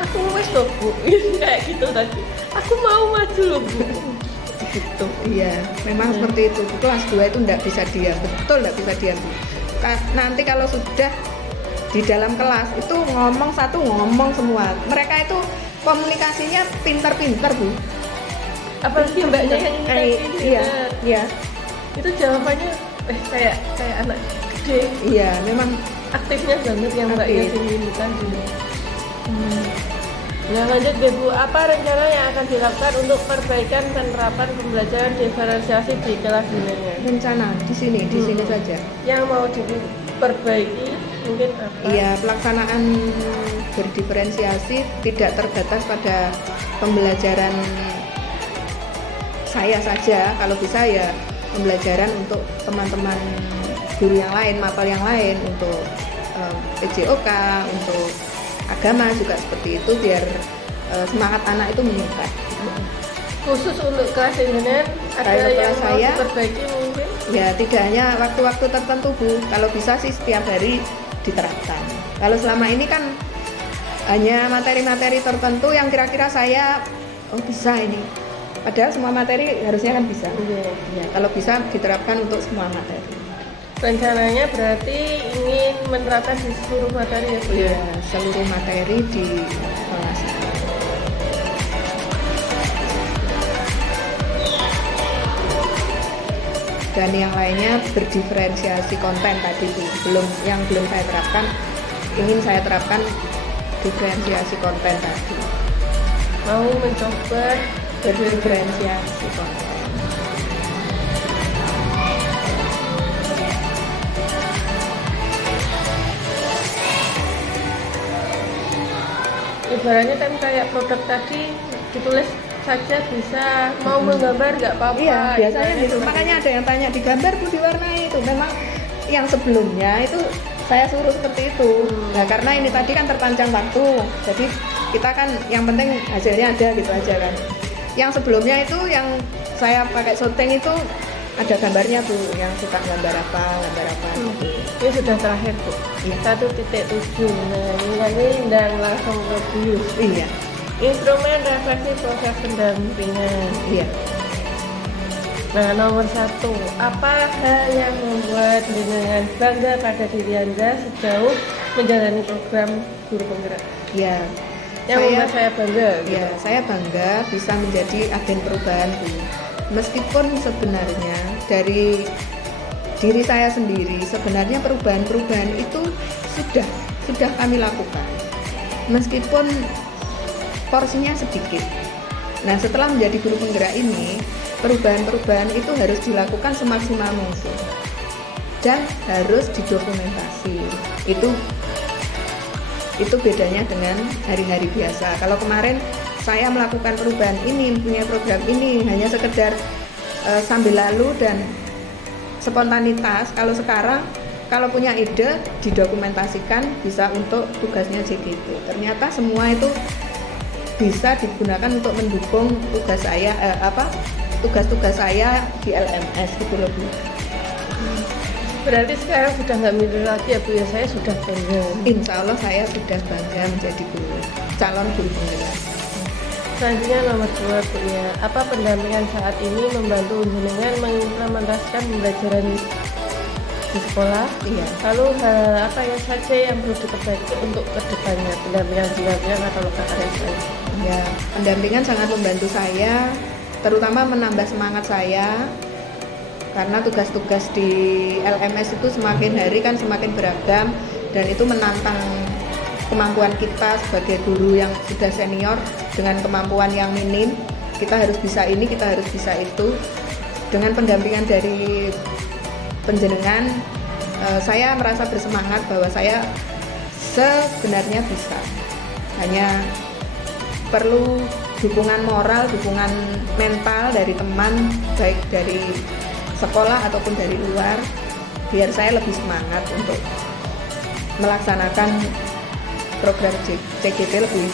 Aku wes loh Bu, kayak gitu tadi. Aku mau maju loh Bu. Gitu. Iya, memang seperti itu. Kelas 2 itu enggak bisa diam, betul enggak bisa diam Bu. Nanti kalau sudah di dalam kelas itu ngomong satu ngomong semua. Mereka itu komunikasinya pintar-pintar Bu. Apalagi mbaknya yang iya. Itu jawabannya kayak anak gede. Iya, memang aktifnya banget yang mbaknya sini bukan sini. Nah, lanjut deh Bu, apa rencana yang akan dilakukan untuk perbaikan penerapan pembelajaran diferensiasi di kelas dunia? Rencana di sini saja. Yang mau diperbaiki mungkin apa? Iya, pelaksanaan berdiferensiasi tidak terbatas pada pembelajaran saya saja. Kalau bisa ya pembelajaran untuk teman-teman guru yang lain, mapel yang lain, untuk PJOK, untuk agama juga seperti itu biar semangat anak itu meningkat. Khusus untuk kelas Indonesia ada yang mau diperbaiki mungkin? Ya, tidak hanya waktu-waktu tertentu Bu. Kalau bisa sih setiap hari diterapkan. Kalau selama ini kan hanya materi-materi tertentu yang kira-kira saya bisa ini. Padahal semua materi harusnya kan bisa. Iya. Ya, kalau bisa diterapkan untuk semua materi. Rencananya berarti ingin menerapkan di seluruh materi ya Bu ya? Ya, seluruh materi di kelas. Dan yang lainnya berdiferensiasi konten tadi Bu. Yang belum saya terapkan, ingin saya terapkan diferensiasi konten tadi. Mau mencoba Berdiferensiasi konten. ibaratnya kan kayak produk tadi ditulis saja bisa, mau menggambar nggak apa-apa. Iya, biasanya Ibaratnya gitu. seperti Makanya ada yang tanya digambar Bu diwarnai itu. Memang yang sebelumnya itu saya suruh seperti itu. Nah, karena ini tadi kan terpanjang waktu. Jadi kita kan yang penting hasilnya ada gitu aja kan. Yang sebelumnya itu yang saya pakai syuting itu ada gambarnya Bu, yang suka gambar apa gitu. Ini sudah terakhir Bu. Iya. 1.7. Nah, ini dan langsung review. Iya, Instrumen refleksi proses pendampingan. iya. Nah, nomor 1, apa hal yang membuat dengan bangga pada diri Anda sejauh menjalani program guru penggerak? Ya, Yang membuat saya bangga. Gitu. ya, saya bangga bisa menjadi agen perubahan Bu. Meskipun sebenarnya dari diri saya sendiri sebenarnya perubahan-perubahan itu sudah kami lakukan. Meskipun porsinya sedikit. Nah, setelah menjadi guru penggerak ini, perubahan-perubahan itu harus dilakukan semaksimal mungkin dan harus didokumentasi. Itu bedanya dengan hari-hari biasa. Kalau kemarin saya melakukan perubahan ini, punya program ini hanya sekedar sambil lalu dan spontanitas. Kalau sekarang kalau punya ide didokumentasikan, bisa untuk tugasnya JGT. Ternyata semua itu bisa digunakan untuk mendukung tugas saya tugas-tugas saya di LMS gitu loh Bu. Berarti sekarang sudah nggak minder lagi ya Bu ya, saya sudah bangga. Insya Allah saya sudah bangga menjadi calon guru penggerak. Selanjutnya nomor 2 Bu ya, apa pendampingan saat ini membantu jenengan mengimplementasikan pembelajaran di sekolah? Iya. Lalu hal apa yang saja yang perlu diperbaiki untuk kedepannya, pendampingan atau lokasi saya? Ya, pendampingan sangat membantu saya, terutama menambah semangat saya, karena tugas-tugas di LMS itu semakin hari kan semakin beragam dan itu menantang kemampuan kita sebagai guru yang sudah senior dengan kemampuan yang minim. Kita harus bisa ini, kita harus bisa itu. Dengan pendampingan dari penjenengan, saya merasa bersemangat bahwa saya sebenarnya bisa. Hanya perlu dukungan moral, dukungan mental dari teman, baik dari sekolah ataupun dari luar, biar saya lebih semangat untuk melaksanakan program CGT lebih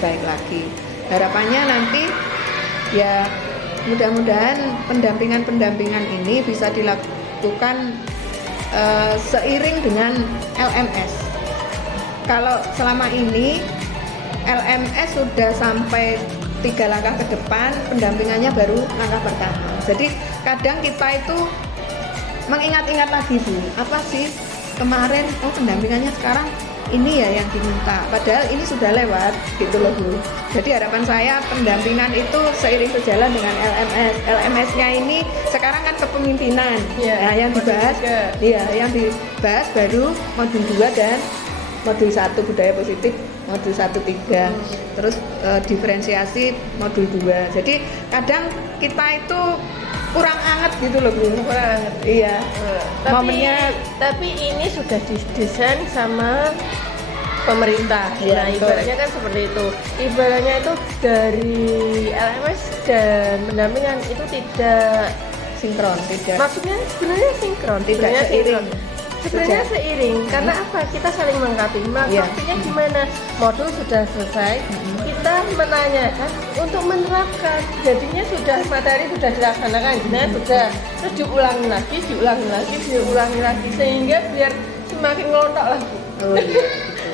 baik lagi. Harapannya nanti ya mudah-mudahan pendampingan ini bisa dilakukan seiring dengan LMS. Kalau selama ini LMS sudah sampai 3 langkah ke depan, pendampingannya baru langkah pertama. Jadi kadang kita itu mengingat-ingat lagi Bu, apa sih kemarin, pendampingannya sekarang ini ya yang diminta, padahal ini sudah lewat gitu loh Bu. Jadi harapan saya pendampingan itu seiring sejalan dengan LMS. LMS-nya ini sekarang kan kepemimpinan. Ya, nah, yang dibahas baru modul 2 dan modul 1 budaya positif, modul 1-3. Terus diferensiasi modul 2. Jadi kadang kita itu kurang anget gitu loh Bu. Kurang anget. Iya. Tapi ini sudah didesain sama pemerintah. Ya, nah, ibaratnya kan seperti itu. Ibaratnya itu dari LMS dan pendampingan itu tidak sinkron, tidak. Maksudnya sebenarnya sinkron, Tidak seiring. Sebenarnya seiring, karena apa? Kita saling melengkapi. Maksudnya gimana? Modul sudah selesai, kita menanyakan untuk menerapkan. Jadinya sudah materi sudah dilaksanakan, sudah, terus diulangi lagi, sehingga biar semakin ngelontok lah. Oh, iya.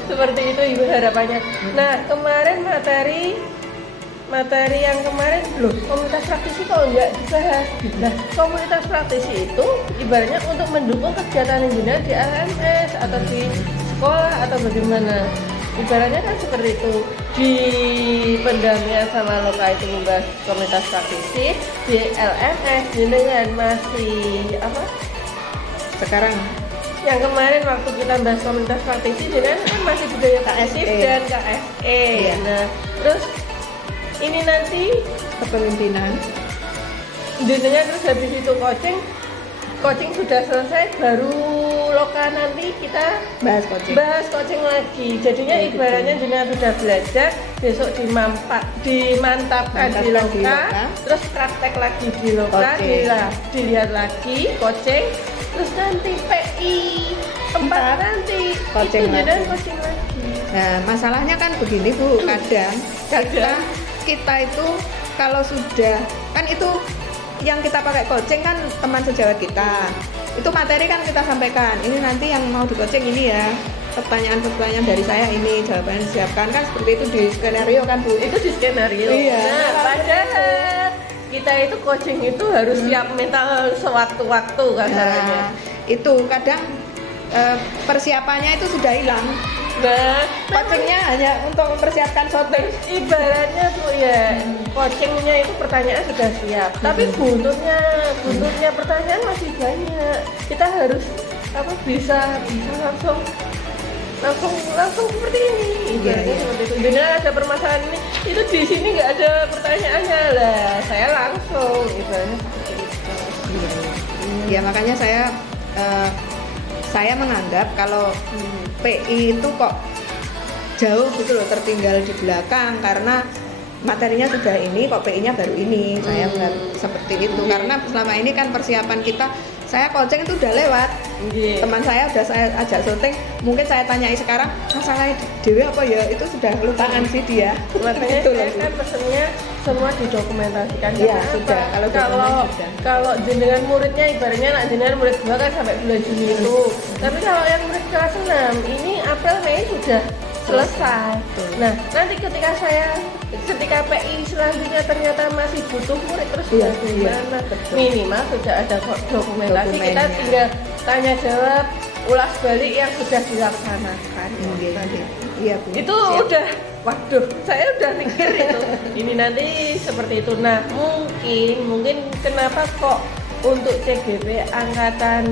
Seperti itu Ibu harapannya. Nah, kemarin materi materi yang kemarin loh, komunitas praktisi kok nggak dibahas. Nah, komunitas praktisi itu ibaratnya untuk mendukung kegiatan engineer di LMS atau di sekolah atau bagaimana. Ibaratnya kan seperti itu. Di pendampingan sama Loka itu membahas komunitas praktisi, di LMS dengan masih apa? Sekarang Yang kemarin waktu kita bahas komunitas praktisi dengan kan masih budaya kreatif dan KSE. Iya. Nah, terus ini nanti kepemimpinan. jadinya terus habis itu coaching sudah selesai, baru Loka nanti kita Bahas coaching lagi. Jadinya Oh, gitu. ibaratnya jenengan sudah belajar, besok dimantapkan di Loka, terus praktek lagi di Loka, Oke. dilihat lagi coaching, terus nanti PI 4 nanti Coaching itu jenengan lagi. coaching lagi. Nah, masalahnya kan begini Bu, kadang kita itu kalau sudah kan itu yang kita pakai coaching kan teman sejawat kita. Itu materi kan kita sampaikan. Ini nanti yang mau di coaching ini ya. Pertanyaan-pertanyaan dari saya ini jawabannya disiapkan kan seperti itu di skenario kan Bu. Itu di skenario. Iya. Nah, padahal kita itu coaching itu harus siap mental sewaktu-waktu kasarnya. Nah, itu kadang persiapannya itu sudah hilang. Nah, Coachingnya hanya untuk mempersiapkan shooting. ibaratnya tuh ya coachingnya itu pertanyaan sudah siap, tapi buntutnya pertanyaan masih banyak. Kita harus bisa langsung seperti ini. Ibaratnya Iya. seperti itu. Benar ada permasalahan ini, itu di sini nggak ada pertanyaannya lah. Saya langsung ibaratnya seperti itu. Ya makanya saya menganggap kalau PI itu kok jauh gitu loh, tertinggal di belakang karena materinya sudah ini kok PI-nya baru ini. Saya melihat seperti itu karena selama ini kan persiapan kita, saya coaching itu udah lewat. Iya. Teman saya udah saya ajak syuting, mungkin saya tanyai sekarang masalahnya Dewi apa ya, itu sudah lutangan sih dia. Makanya Gitu saya loh, Bu. kan pesennya semua didokumentasikan. Iya, Karena sudah. apa? Kalau dokumen sudah. kalau jenengan muridnya ibaratnya nak jenengan murid 2 kan sampai bulan Juni itu. Tapi kalau yang murid kelas 6 ini April Mei sudah selesai. Betul. Nah, nanti ketika PI selanjutnya ternyata masih butuh murid terus Iya, bagaimana? iya, betul. Minimal sudah ada dokumentasi, kita Dokumennya. tinggal tanya jawab, ulas balik yang sudah dilaksanakan. Iya Bu. Itu Siap. udah, waduh, saya udah mikir itu. Ini nanti seperti itu. Nah, mungkin kenapa kok untuk CGP angkatan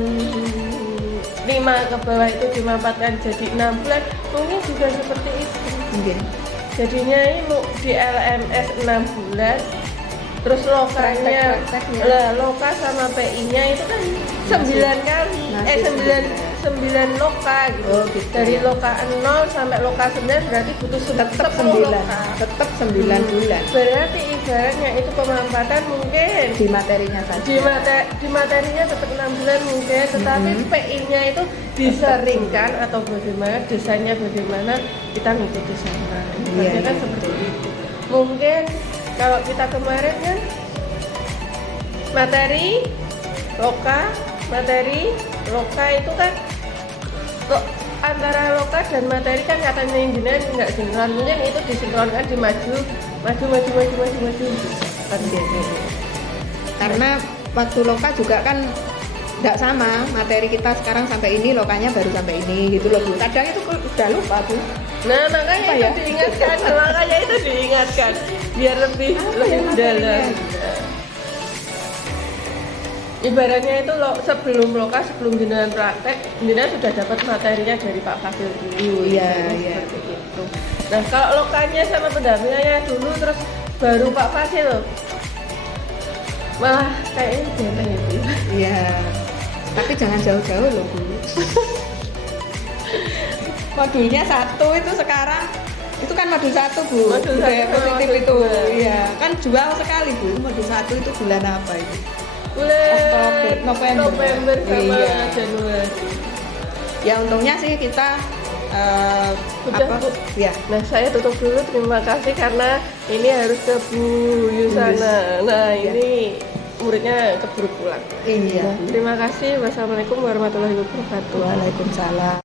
5 ke bawah itu dimampatkan jadi 6 bulan, mungkin juga seperti itu. Mungkin. Jadinya ini di LMS 6 bulan, terus lokanya, Praktek-prakteknya. lah loka sama PI-nya itu kan 9 kali, masih 9 loka gitu. Oh, gitu. Dari loka 0 sampai loka 9 berarti butuh Tetap 10 9. loka. Tetap 9 bulan. Berarti ibaratnya itu pemampatan mungkin Di materinya saja. di materinya tetap 6 bulan mungkin, tetapi PI-nya itu diseringkan atau bagaimana, desainnya bagaimana, kita ngikuti sama. Ibaratnya kan iya. seperti itu. Mungkin kalau kita kemarin kan materi loka itu kan kok antara loka dan materi kan katanya engineer nggak sinkron, mungkin itu disinkronkan di maju kan gitu. Karena waktu loka juga kan tidak sama, materi kita sekarang sampai ini, lokanya baru sampai ini gitu loh Bu. Kadang itu udah lupa Bu. Nah makanya Apa itu ya? diingatkan biar lebih dalam. Ibaratnya itu sebelum jenengan praktek, jenengan sudah dapat materinya dari Pak Fadil dulu. Iya, Ibaratnya iya. seperti itu. Nah kalau lokanya sama pendampingannya dulu terus baru Pak Fadil, malah kayaknya benteng itu. Iya. Tapi jangan jauh-jauh loh Bu. Modulnya 1 itu sekarang itu kan modul 1 Bu. Modul Budaya 1, positif modul itu. 2. Iya, kan jual sekali Bu. Modul 1 itu bulan apa itu? Bulan November. sama Iya. Januari. Ya untungnya sih kita Udah, Bu. Ya. Nah saya tutup dulu, terima kasih karena ini harus ke Bu Yusana. Nah Iya. ini muridnya keburu pulang. Iya. Nah, terima kasih. Wassalamualaikum warahmatullahi wabarakatuh. Waalaikumsalam.